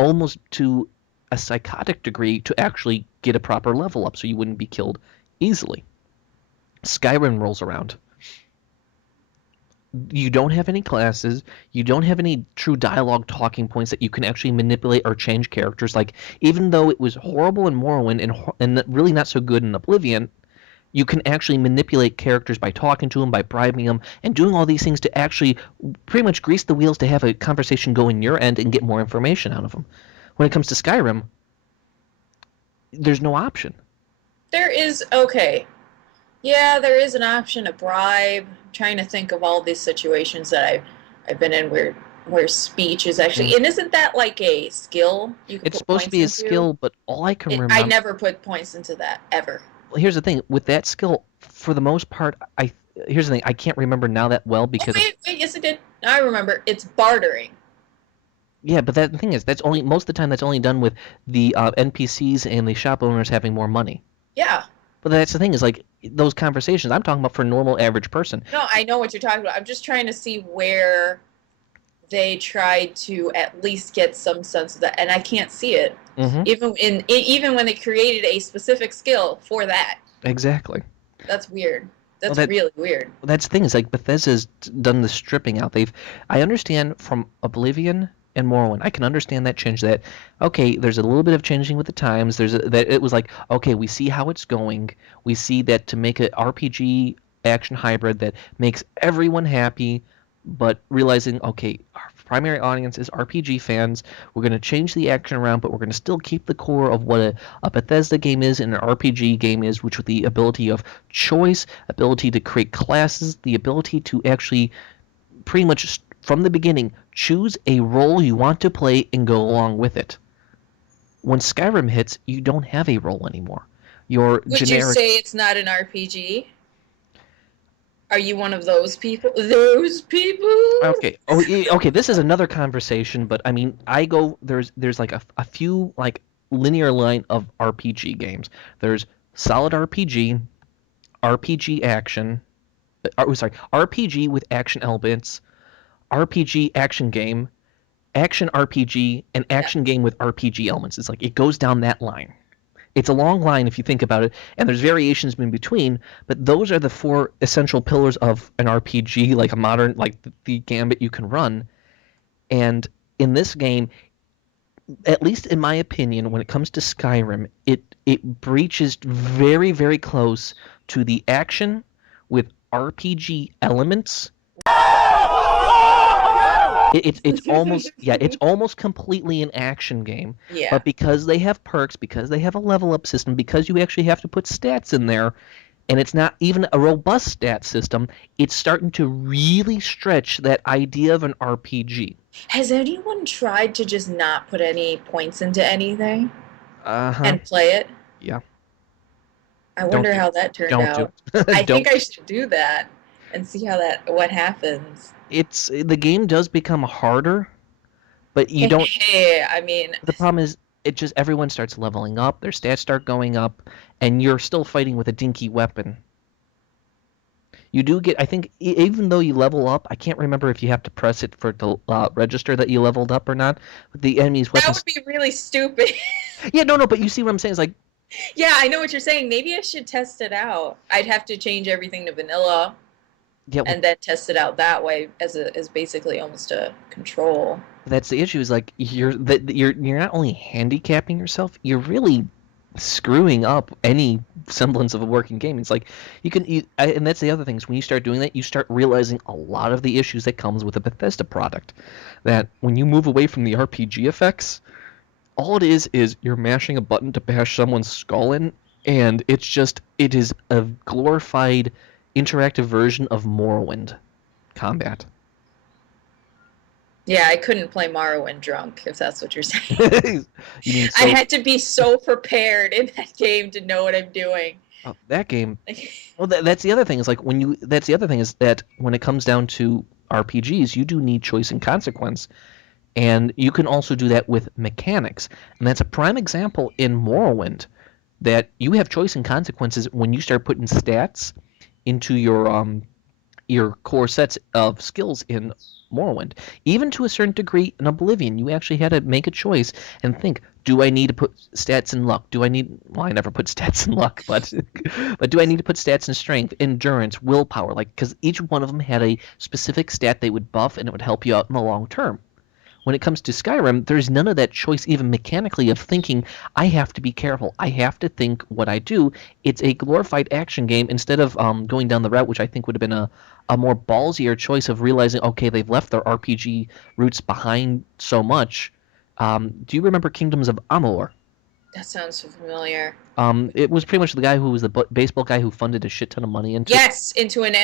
almost to a psychotic degree to actually get a proper level up so you wouldn't be killed easily. Skyrim rolls around. You don't have any classes. You don't have any true dialogue talking points that you can actually manipulate or change characters. Like, even though it was horrible in Morrowind and really not so good in Oblivion, you can actually manipulate characters by talking to them, by bribing them, and doing all these things to actually pretty much grease the wheels to have a conversation go in your end and get more information out of them. When it comes to Skyrim, there's no option. There is, okay. Yeah, there is an option to bribe. I'm trying to think of all these situations that I've been in where speech is actually, and isn't that like a skill you can It's put supposed to points be a into? skill, but all I can I remember. never put points into that ever. Well, here's the thing with that skill. For the most part, here's the thing. I can't remember now that well Oh, because wait, yes, it did. Now I remember. It's bartering. yeah, but the thing is, that's only most of the time that's only done with the NPCs and the shop owners having more money. Yeah. But that's the thing is like those conversations I'm talking about for a normal average person. No, I know what you're talking about. I'm just trying to see where they tried to at least get some sense of that, and I can't see it. Mm-hmm. Even when they created a specific skill for that. Exactly. That's weird. That's Well, really weird. that's the thing is like Bethesda's done the stripping out. I understand from Oblivion and Morrowind. I can understand that change. That okay, there's a little bit of changing with the times. That it was like okay, we see how it's going. We see that to make an RPG action hybrid that makes everyone happy, but realizing okay, our primary audience is RPG fans. We're going to change the action around, but we're going to still keep the core of what a Bethesda game is and an RPG game is, which with the ability of choice, ability to create classes, the ability to actually pretty much from the beginning choose a role you want to play and go along with it. When Skyrim hits, you don't have a role anymore. Your Would you say it's not an RPG? Are you one of those people? Those people? Okay. Oh, okay. This is another conversation, but I mean, there's like a few like linear line of RPG games. There's solid RPG, RPG action, sorry, RPG with action elements, RPG action game, action RPG, and action game with RPG elements. It's like it goes down that line. It's a long line if you think about it, and there's variations in between, but those are the four essential pillars of an RPG, like a modern, like the gambit you can run. And in this game, at least in my opinion, when it comes to Skyrim, it breaches very, very close to the action with RPG elements. It's almost completely an action game. Yeah. But because they have perks, because they have a level up system, because you actually have to put stats in there, and it's not even a robust stat system, it's starting to really stretch that idea of an RPG. Has anyone tried to just not put any points into anything Uh-huh. and play it? Yeah. I wonder how that turned out. I think I should do that and see what happens. The game does become harder, But you don't. Hey, I mean, The problem is, it just everyone starts leveling up, their stats start going up, and you're still fighting with a dinky weapon. You do get, I think, even though you level up, I can't remember if you have to press it for to register that you leveled up or not. But the enemy's that weapons. would be really stupid. Yeah, no, but you see what I'm saying? It's like, Yeah, I know what you're saying. Maybe I should test it out. I'd have to change everything to vanilla yeah, well, and then test it out that way as basically almost a control. that's the issue. Is like you're not only handicapping yourself, you're really screwing up any semblance of a working game. It's like and that's the other thing is when you start doing that, you start realizing a lot of the issues that comes with a Bethesda product. That when you move away from the RPG effects, all it is you're mashing a button to bash someone's skull in, and it is a glorified interactive version of Morrowind combat. Yeah, I couldn't play Morrowind drunk, if that's what you're saying. You mean I so? had to be so prepared in that game to know what I'm doing. That game. Well, that's the other thing is like when you. That's the other thing is that when it comes down to RPGs, you do need choice and consequence, and you can also do that with mechanics, and that's a prime example in Morrowind that you have choice and consequences when you start putting stats into your core sets of skills in Morrowind. Even to a certain degree in Oblivion, you actually had to make a choice and think, do I need to put stats in luck? Do I need well, I never put stats in luck, but but do I need to put stats in strength, endurance, willpower? Like because each one of them had a specific stat they would buff and it would help you out in the long term. When it comes to Skyrim, there's none of that choice, even mechanically, of thinking, I have to be careful. I have to think what I do. It's a glorified action game instead of going down the route, which I think would have been a more ballsier choice of realizing, okay, they've left their RPG roots behind so much. Do you remember Kingdoms of Amalur? That sounds so familiar. It was pretty much the guy who was the baseball guy who funded a shit ton of money into it. Yes, into an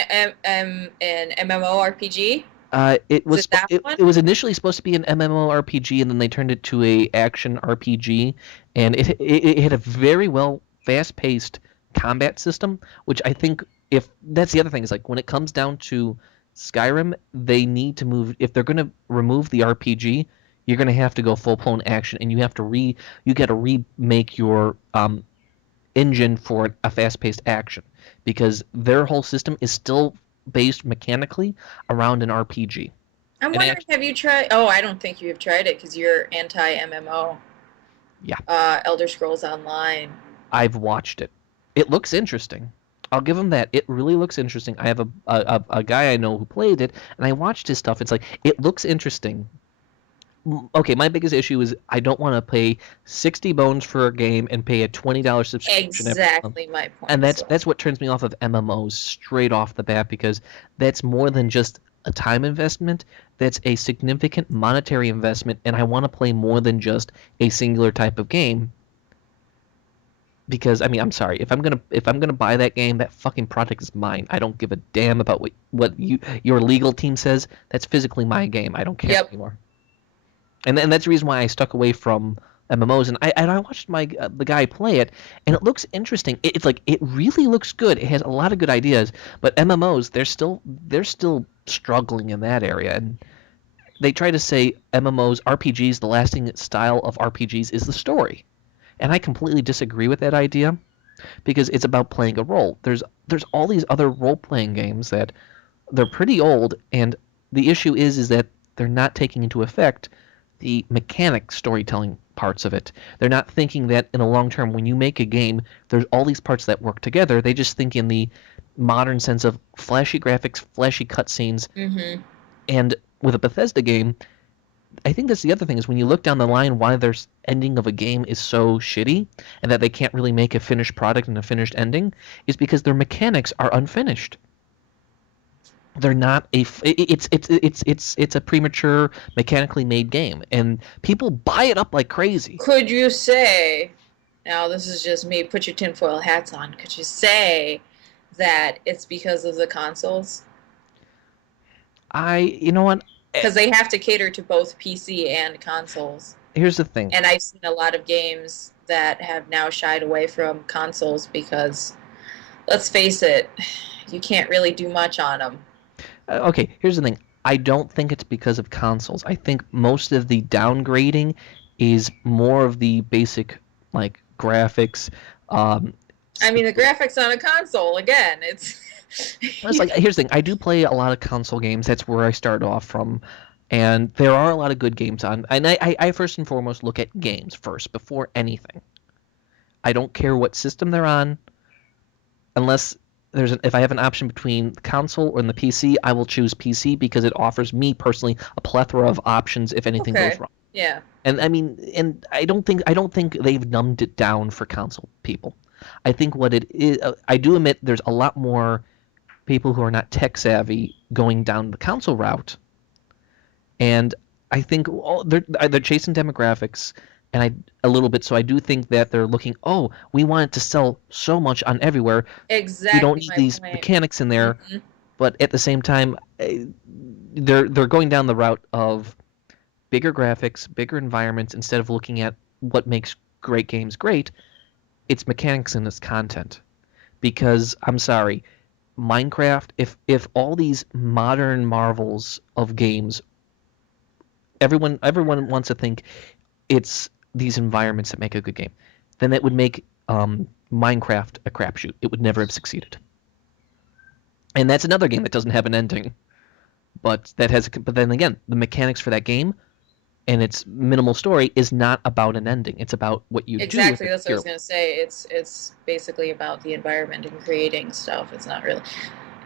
MMORPG. It Is was it that one? it was initially supposed to be an MMORPG, and then they turned it to a action RPG, and it had a very well fast-paced combat system, which I think if that's the other thing is like when it comes down to Skyrim, they need to move if they're going to remove the RPG, you're going to have to go full-blown action, and you got to remake your engine for a fast-paced action because their whole system is still based mechanically around an RPG. I'm And wondering, have you tried? Oh, I don't think you have tried it because you're anti-MMO. Yeah, Elder Scrolls Online. I've watched it. It looks interesting. I'll give him that. It really looks interesting. I have a guy I know who played it, and I watched his stuff. It's like it looks interesting. Okay, my biggest issue is I don't want to pay 60 bones for a game and pay a $20 subscription every month. Exactly my point. And So. that's what turns me off of MMOs straight off the bat because that's more than just a time investment. That's a significant monetary investment, and I want to play more than just a singular type of game. Because I mean, I'm sorry, if I'm gonna buy that game, that fucking product is mine. I don't give a damn about what your legal team says. That's physically my game. I don't care anymore. And that's the reason why I stuck away from MMOs. And I watched the guy play it, and it looks interesting. It's like it really looks good. It has a lot of good ideas, but MMOs they're still struggling in that area. And they try to say MMOs, RPGs, the lasting style of RPGs is the story, and I completely disagree with that idea because it's about playing a role. There's all these other role playing games that they're pretty old, and the issue is that they're not taking into effect the mechanic storytelling parts of it. They're not thinking that in the long term, when you make a game, there's all these parts that work together. They just think in the modern sense of flashy graphics, flashy cutscenes. Mm-hmm. And with a Bethesda game, I think that's the other thing is when you look down the line why their ending of a game is so shitty and that they can't really make a finished product and a finished ending is because their mechanics are unfinished. They're not it's a premature mechanically made game and people buy it up like crazy. Could you say, now this is just me, put your tinfoil hats on, could you say that it's because of the consoles? You know what? Because they have to cater to both PC and consoles. Here's the thing. And I've seen a lot of games that have now shied away from consoles because, let's face it, you can't really do much on them. Okay, here's the thing. I don't think it's because of consoles. I think most of the downgrading is more of the basic like graphics. Um, I mean, the graphics on a console, again, it's. it's like here's the thing. I do play a lot of console games. That's where I start off from, and there are a lot of good games on. And I first and foremost look at games first before anything. I don't care what system they're on, unless if I have an option between the console or the PC, I will choose PC because it offers me personally a plethora of options if anything goes Okay. wrong. Yeah. And I mean, and I don't think they've numbed it down for console people. I think what it is, I do admit there's a lot more people who are not tech savvy going down the console route, and I think they're chasing demographics, and a little bit. So I do think that they're looking. Oh, we want it to sell so much on everywhere. We don't Exactly need my these point. mechanics in there. Hmm. But at the same time, they're going down the route of bigger graphics, bigger environments instead of looking at what makes great games great. It's mechanics and it's content. Because I'm sorry, Minecraft. If all these modern marvels of games, everyone wants to think it's these environments that make a good game, then that would make Minecraft a crapshoot. It would never have succeeded. And that's another game that doesn't have an ending, but that has. But then again, the mechanics for that game and its minimal story is not about an ending. It's about what you do with Exactly. it. That's what I was gonna say. It's basically about the environment and creating stuff. It's not really.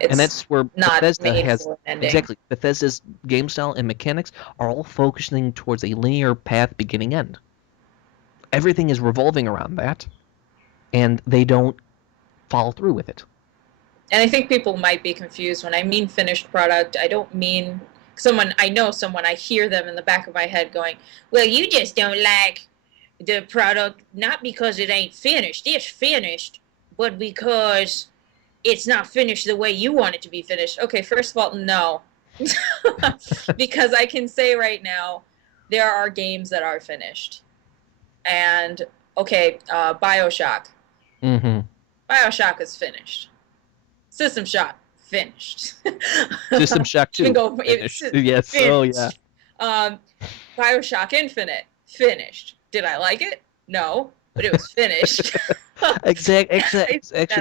And It's that's where not Bethesda made has for an ending. exactly Bethesda's game style and mechanics are all focusing towards a linear path beginning end. Everything is revolving around that, and they don't follow through with it. And I think people might be confused when I mean finished product. I don't mean someone. I know someone. I hear them in the back of my head going, "Well, you just don't like the product not because it ain't finished. It's finished, but because it's not finished the way you want it to be finished." Okay, first of all, no. Because I can say right now, there are games that are finished. And, okay, Bioshock. Mm-hmm. Bioshock is finished. System Shock, finished. System Shock 2 Bingo, it's finished. Yes. Oh yeah. finished. Um, Bioshock Infinite, finished. Did I like it? No, but it was finished. Actually,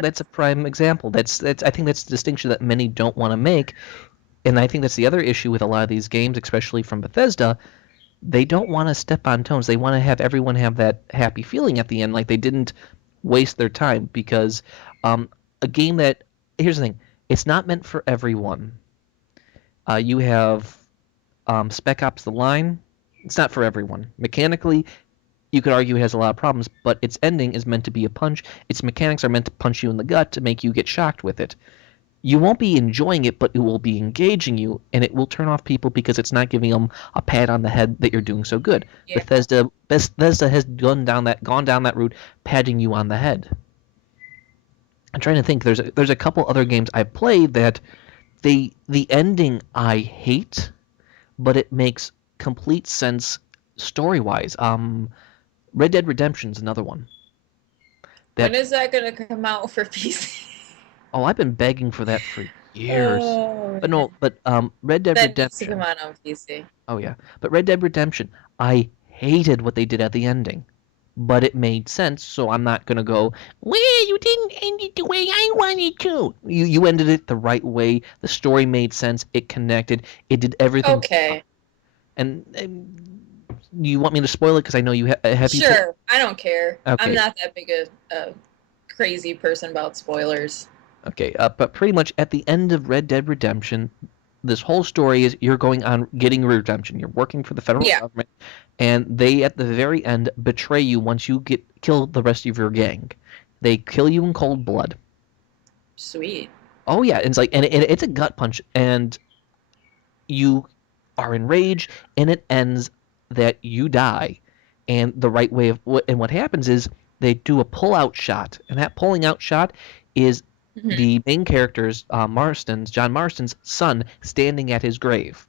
that's a prime example. That's. I think that's the distinction that many don't want to make, and I think that's the other issue with a lot of these games, especially from Bethesda. They don't want to step on toes. They want to have everyone have that happy feeling at the end, like they didn't waste their time. Because a game that here's the thing, it's not meant for everyone. You have Spec Ops: The Line. It's not for everyone. Mechanically, you could argue it has a lot of problems, but its ending is meant to be a punch. Its mechanics are meant to punch you in the gut to make you get shocked with it. You won't be enjoying it, but it will be engaging you, and it will turn off people because it's not giving them a pat on the head that you're doing so good. Yeah. Bethesda has gone down that route, patting you on the head. I'm trying to think. There's a couple other games I've played that the ending I hate, but it makes complete sense story wise. Red Dead Redemption's another one. When is that going to come out for PC? Oh, I've been begging for that for years. Oh, But no, but Red Dead that needs to come Redemption. out on PC. Oh yeah, but Red Dead Redemption, I hated what they did at the ending, but it made sense. So I'm not gonna go. Well, you didn't end it the way I wanted to. You ended it the right way. The story made sense. It connected. It did everything. Okay. And you want me to spoil it because I know you have you. Sure, I don't care. Okay. I'm not that big a crazy person about spoilers. Okay, but pretty much at the end of Red Dead Redemption, this whole story is you're going on getting redemption. You're working for the federal government, and they at the very end betray you once you kill the rest of your gang. They kill you in cold blood. Sweet. Oh yeah, and it's a gut punch, and you are enraged, and it ends that you die, and the right way of what happens is they do a pull-out shot, and that pulling out shot is the main character's John Marston's son standing at his grave,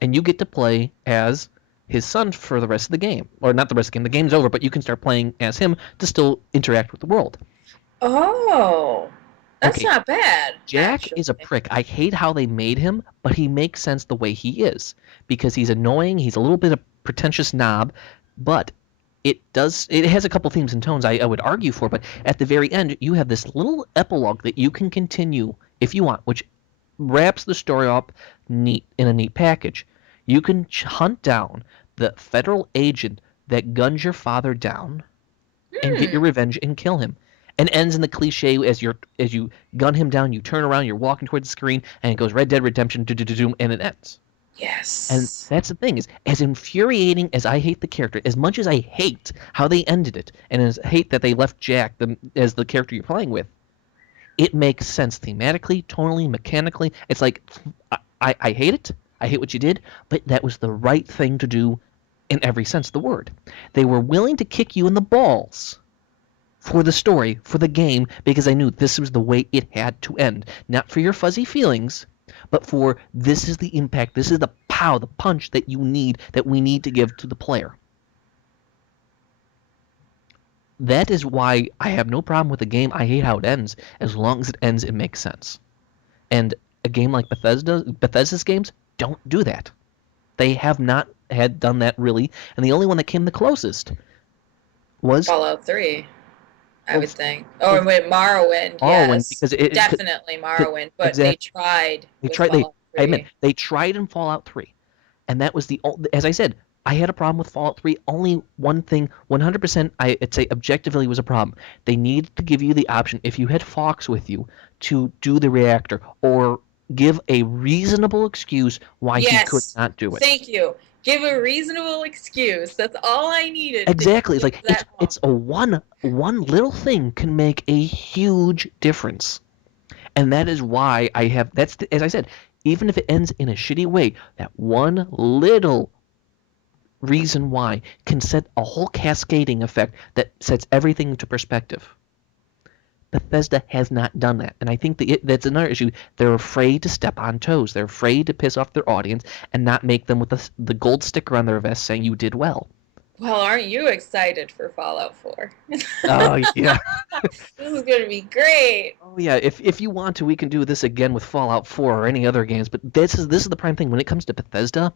and you get to play as his son for the rest of the game, or not the rest of the game. The game's over, but you can start playing as him to still interact with the world. Oh. That's Okay, not bad, Jack actually. is a prick. I hate how they made him, but he makes sense the way he is because he's annoying. He's a little bit of pretentious knob, but it has a couple themes and tones I would argue for. But at the very end, you have this little epilogue that you can continue if you want, which wraps the story up neat in a neat package. You can hunt down the federal agent that guns your father down and get your Hmm. revenge and kill him. And ends in the cliche as you gun him down, you turn around, you're walking towards the screen, and it goes Red Dead Redemption, and it ends. And Yes. that's the thing is, as infuriating as I hate the character, as much as I hate how they ended it, and as hate that they left Jack as the character you're playing with, it makes sense thematically, tonally, mechanically. It's like I hate it. I hate what you did, but that was the right thing to do in every sense of the word. They were willing to kick you in the balls for the story, for the game, because I knew this was the way it had to end. Not for your fuzzy feelings, but for this is the impact, this is the pow, the punch that you need, that we need to give to the player. That is why I have no problem with the game. I hate how it ends. As long as it ends, it makes sense. And a game like Bethesda's games don't do that. They have not had done that really, and the only one that came the closest was Fallout 3, I well, would think. well Or wait, Morrowind, Morrowind yes. because it Definitely cause, Morrowind, but they exactly tried they with tried Fallout I admit 3. they tried in Fallout 3, and that was as I said, I had a problem with Fallout 3. Only one thing, 100%, I'd say objectively was a problem. They needed to give you the option if you had Fox with you to do the reactor or give a reasonable excuse why he could Yes. not do it. Thank you. Give a reasonable excuse. That's all I needed to Exactly. It's keep like that home. it's a one little thing can make a huge difference. And that is why I have as I said, even if it ends in a shitty way, that one little reason why can set a whole cascading effect that sets everything into perspective. Bethesda has not done that, and I think that's another issue. They're afraid to step on toes. They're afraid to piss off their audience and not make them with the gold sticker on their vest saying you did well. Well, aren't you excited for Fallout 4? Oh yeah. This is going to be great. Oh yeah, if you want to, we can do this again with Fallout 4 or any other games. But this is the prime thing. When it comes to Bethesda,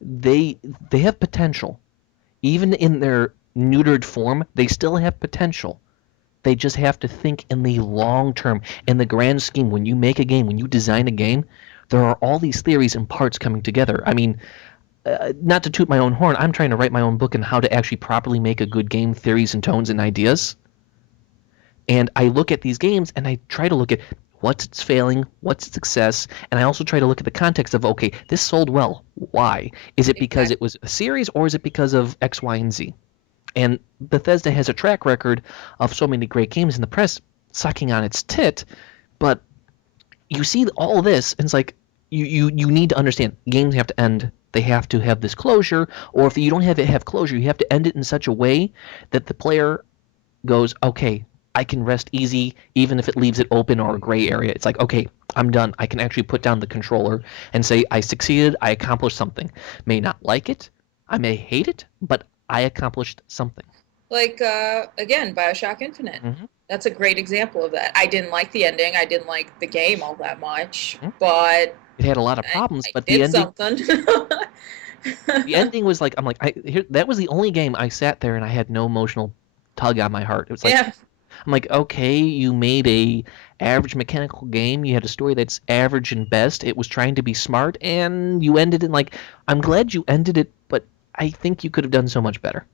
they they have potential. Even in their neutered form, they still have potential. They just have to think in the long term, in the grand scheme. When you make a game, when you design a game, there are all these theories and parts coming together. I mean, not to toot my own horn, I'm trying to write my own book on how to actually properly make a good game, theories and tones and ideas. And I look at these games and I try to look at what's its failing, what's its success, and I also try to look at the context of okay, this sold well. Why? Is it because it Exactly. was a series or is it because of X, Y, and Z? And Bethesda has a track record of so many great games in the press sucking on its tit, but you see all this and it's like you need to understand games have to end. They have to have this closure, or if you don't have closure, you have to end it in such a way that the player goes, okay, I can rest easy even if it leaves it open or a gray area. It's like, okay, I'm done. I can actually put down the controller and say, I succeeded, I accomplished something. May not like it, I may hate it, but I accomplished something. Like, again, Bioshock Infinite. Mm-hmm. That's a great example of that. I didn't like the ending. I didn't like the game all that much, Mm-hmm. but It had a lot of I, problems, I but did something. the ending was like, I'm like, that was the only game I sat there and I had no emotional tug on my heart. It was like, Yeah, I'm like, okay, you made a average mechanical game. You had a story that's average and best. It was trying to be smart, and you ended it like, I'm glad you ended it, but I think you could have done so much better.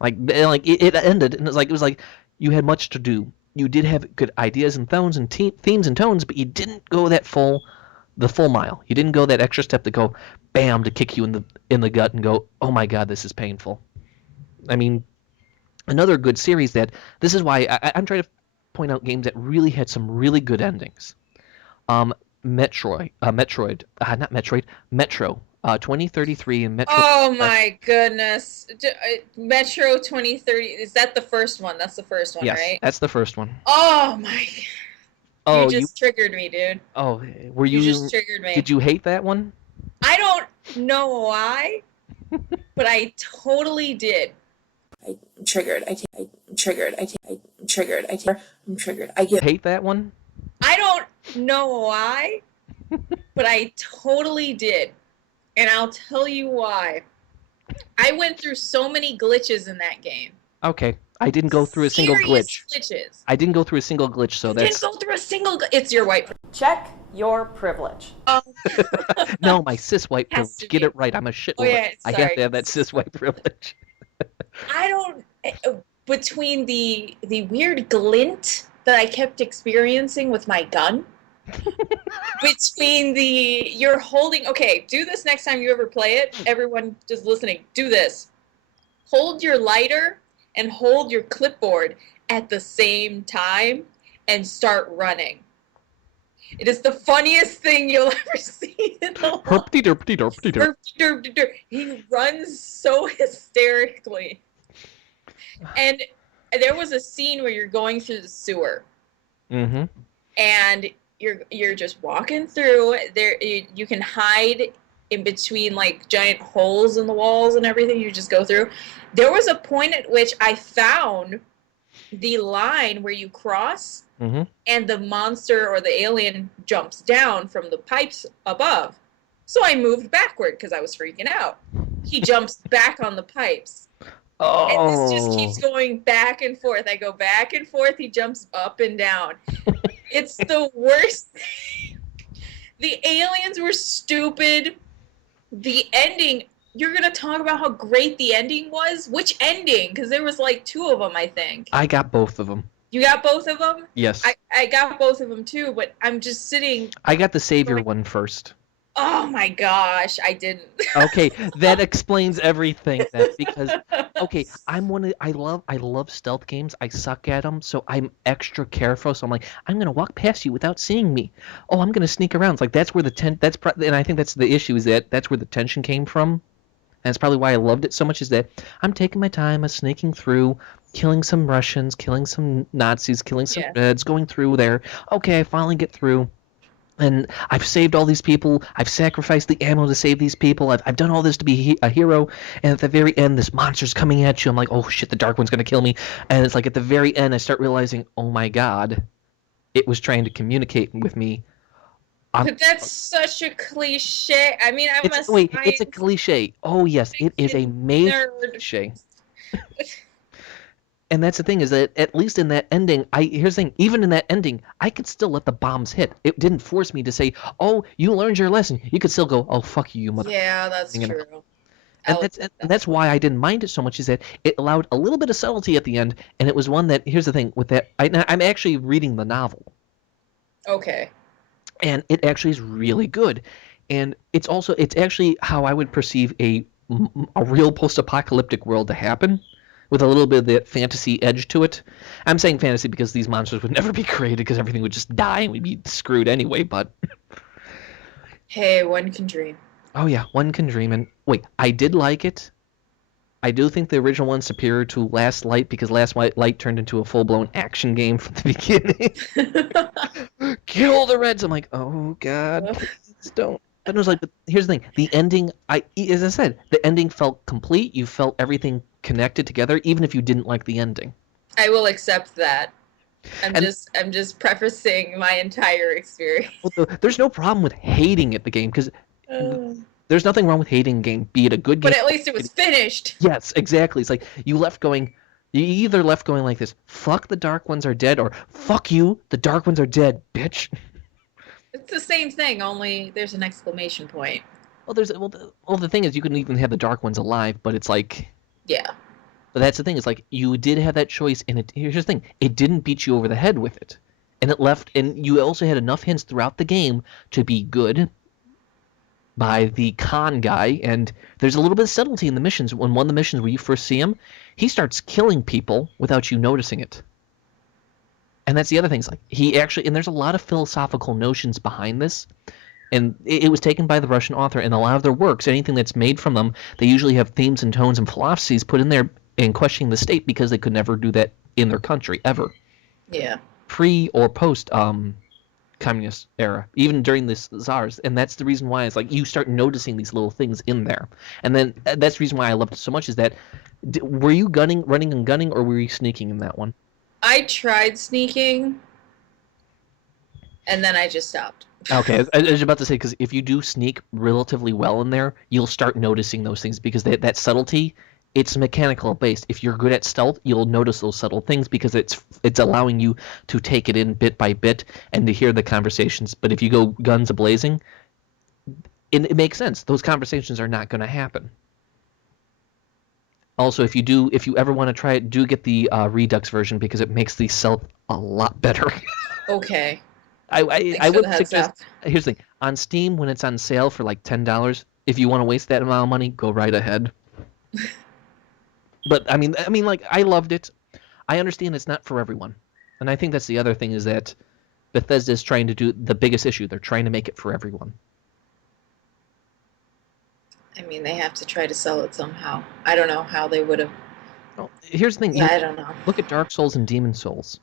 It ended, and it was like you had much to do. You did have good ideas and tones and themes and tones, but you didn't go the full mile. You didn't go that extra step to go, bam, to kick you in the gut and go, oh my god, this is painful. I mean, another good series that this is why I'm trying to point out games that really had some really good endings. Not Metroid, Metro, 2033 and Metro. oh my goodness. Metro 2030. Is that the first one? That's the first one, Yes, right? that's the first one. Oh my. You Oh, just triggered me, dude. oh, were You just you? triggered me. Did you hate that one? I don't know why, but I totally did. I'm triggered. I'm triggered. I'm triggered. I'm triggered. I get Hate that one? know why, but I totally did. And I'll tell you why. I went through so many glitches in that game. Okay, I didn't go through a single Serious glitch. glitches. I didn't go through a single glitch, so You didn't that's go through a single. It's your white. Check your privilege. no, my cis white Has to privilege. Get be. it right. I'm a Oh shitlord. yeah, I have to sorry. have that cis white privilege. I don't. Between the weird glint that I kept experiencing with my gun, between the you're holding. Okay, do this next time you ever play it. Everyone just listening, do this. Hold your lighter and hold your clipboard at the same time and start running. It is the funniest thing you'll ever see in the Herpty derpty derpty derp. He runs so hysterically. And there was a scene where you're going through the sewer. Mm-hmm. And you're just walking through. There you can hide in between like giant holes in the walls and everything. You just go through. There was a point at which I found the line where you cross Mm-hmm. and the monster or the alien jumps down from the pipes above. So I moved backward because I was freaking out. He jumps back on the pipes. And this just keeps going back and forth. I go back and forth. He jumps up and down. It's the worst. The aliens were stupid. The ending. You're going to talk about how great the ending was? Which ending? Because there was like 2 of them, I think. I got both of them. You got both of them? Yes. I got both of them too, but I'm just sitting. I got the savior one first. Oh my gosh, I didn't. Okay, that explains everything then, because okay, I love stealth games. I suck at them, so I'm extra careful. So I'm like, I'm gonna walk past you without seeing me. Oh, I'm gonna sneak around. It's like that's where and I think that's the issue, is that's where the tension came from. And that's probably why I loved it so much, is that I'm taking my time, I'm sneaking through, killing some Russians, killing some Nazis, killing some Reds, going through there. Okay, I finally get through. And I've saved all these people. I've sacrificed the ammo to save these people. I've done all this to be a hero. And at the very end, this monster's coming at you. I'm like, oh shit, the Dark One's going to kill me. And it's like at the very end, I start realizing, oh my god, it was trying to communicate with me. But that's such a cliche. I mean, it's a cliche. Oh yes, it is a major cliche. And that's the thing, is that at least in that ending, here's the thing, even in that ending, I could still let the bombs hit. It didn't force me to say, oh, you learned your lesson. You could still go, oh, fuck you, mother. Yeah, that's true. And that's why I didn't mind it so much, is that it allowed a little bit of subtlety at the end, and it was one that, here's the thing, with that, I'm actually reading the novel. Okay. And it actually is really good. And it's actually how I would perceive a real post-apocalyptic world to happen, with a little bit of that fantasy edge to it. I'm saying fantasy because these monsters would never be created, because everything would just die and we'd be screwed anyway, but... Hey, one can dream. Oh yeah, one can dream. And wait, I did like it. I do think the original one's superior to Last Light, because Last Light turned into a full-blown action game from the beginning. Kill the Reds! I'm like, oh god, please don't. But it was like, but here's the thing, the ending, as I said, the ending felt complete. You felt everything connected together, even if you didn't like the ending. I will accept that. I'm just prefacing my entire experience. Well, there's no problem with hating the game, because there's nothing wrong with hating a game, be it a good game. But at least it was finished. Yes, exactly. It's like you either left going like this, fuck the Dark Ones are dead, or fuck you, the Dark Ones are dead, bitch. It's the same thing, only there's an exclamation point. Well, the thing is, you can even have the Dark Ones alive, but it's like... Yeah. But that's the thing, is like, you did have that choice, and here's the thing, it didn't beat you over the head with it. And it left, and you also had enough hints throughout the game to be good by the con guy, and there's a little bit of subtlety in the missions. When one of the missions where you first see him, he starts killing people without you noticing it. And that's the other thing. It's like, he actually, and there's a lot of philosophical notions behind this, and it was taken by the Russian author, and a lot of their works, anything that's made from them, they usually have themes and tones and philosophies put in there in questioning the state, because they could never do that in their country, ever. Yeah. Pre or post communist era, even during the czars. And that's the reason why it's like you start noticing these little things in there. And then that's the reason why I loved it so much, is that were you running and gunning, or were you sneaking in that one? I tried sneaking, and then I just stopped. Okay, I was about to say, because if you do sneak relatively well in there, you'll start noticing those things because that subtlety, it's mechanical based. If you're good at stealth, you'll notice those subtle things because it's allowing you to take it in bit by bit and to hear the conversations. But if you go guns a-blazing, it makes sense. Those conversations are not going to happen. Also, if you ever want to try it, do get the Redux version because it makes the stealth a lot better. Okay. I Thanks for would the heads suggest. up. Here's the thing: on Steam, when it's on sale for like $10, if you want to waste that amount of money, go right ahead. But I mean, like I loved it. I understand it's not for everyone, and I think that's the other thing is that Bethesda is trying to do the biggest issue. They're trying to make it for everyone. I mean, they have to try to sell it somehow. I don't know how they would have. Well, here's the thing: Yeah, I don't know. look at Dark Souls and Demon Souls.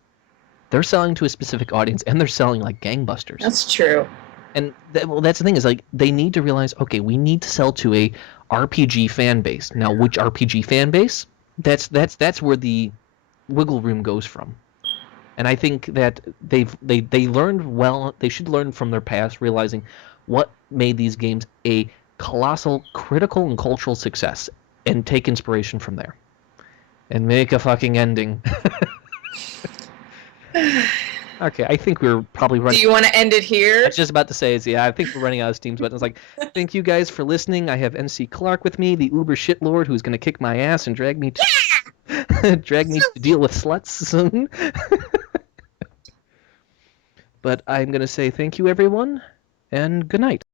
They're selling to a specific audience, and they're selling like gangbusters. That's true. And that's the thing is like they need to realize, okay, we need to sell to a RPG fan base. Now, which RPG fan base? That's where the wiggle room goes from. And I think that they learned well. They should learn from their past, realizing what made these games a colossal critical and cultural success, and take inspiration from there, and make a fucking ending. Okay, I think we're probably running. Do you want to end it I here? was just about to say is I think we're running out of Steam's buttons. Like, thank you guys for listening. I have NC Clark with me, the Uber shitlord who's gonna kick my ass and drag me to deal with sluts soon. But I'm gonna say thank you everyone, and good night.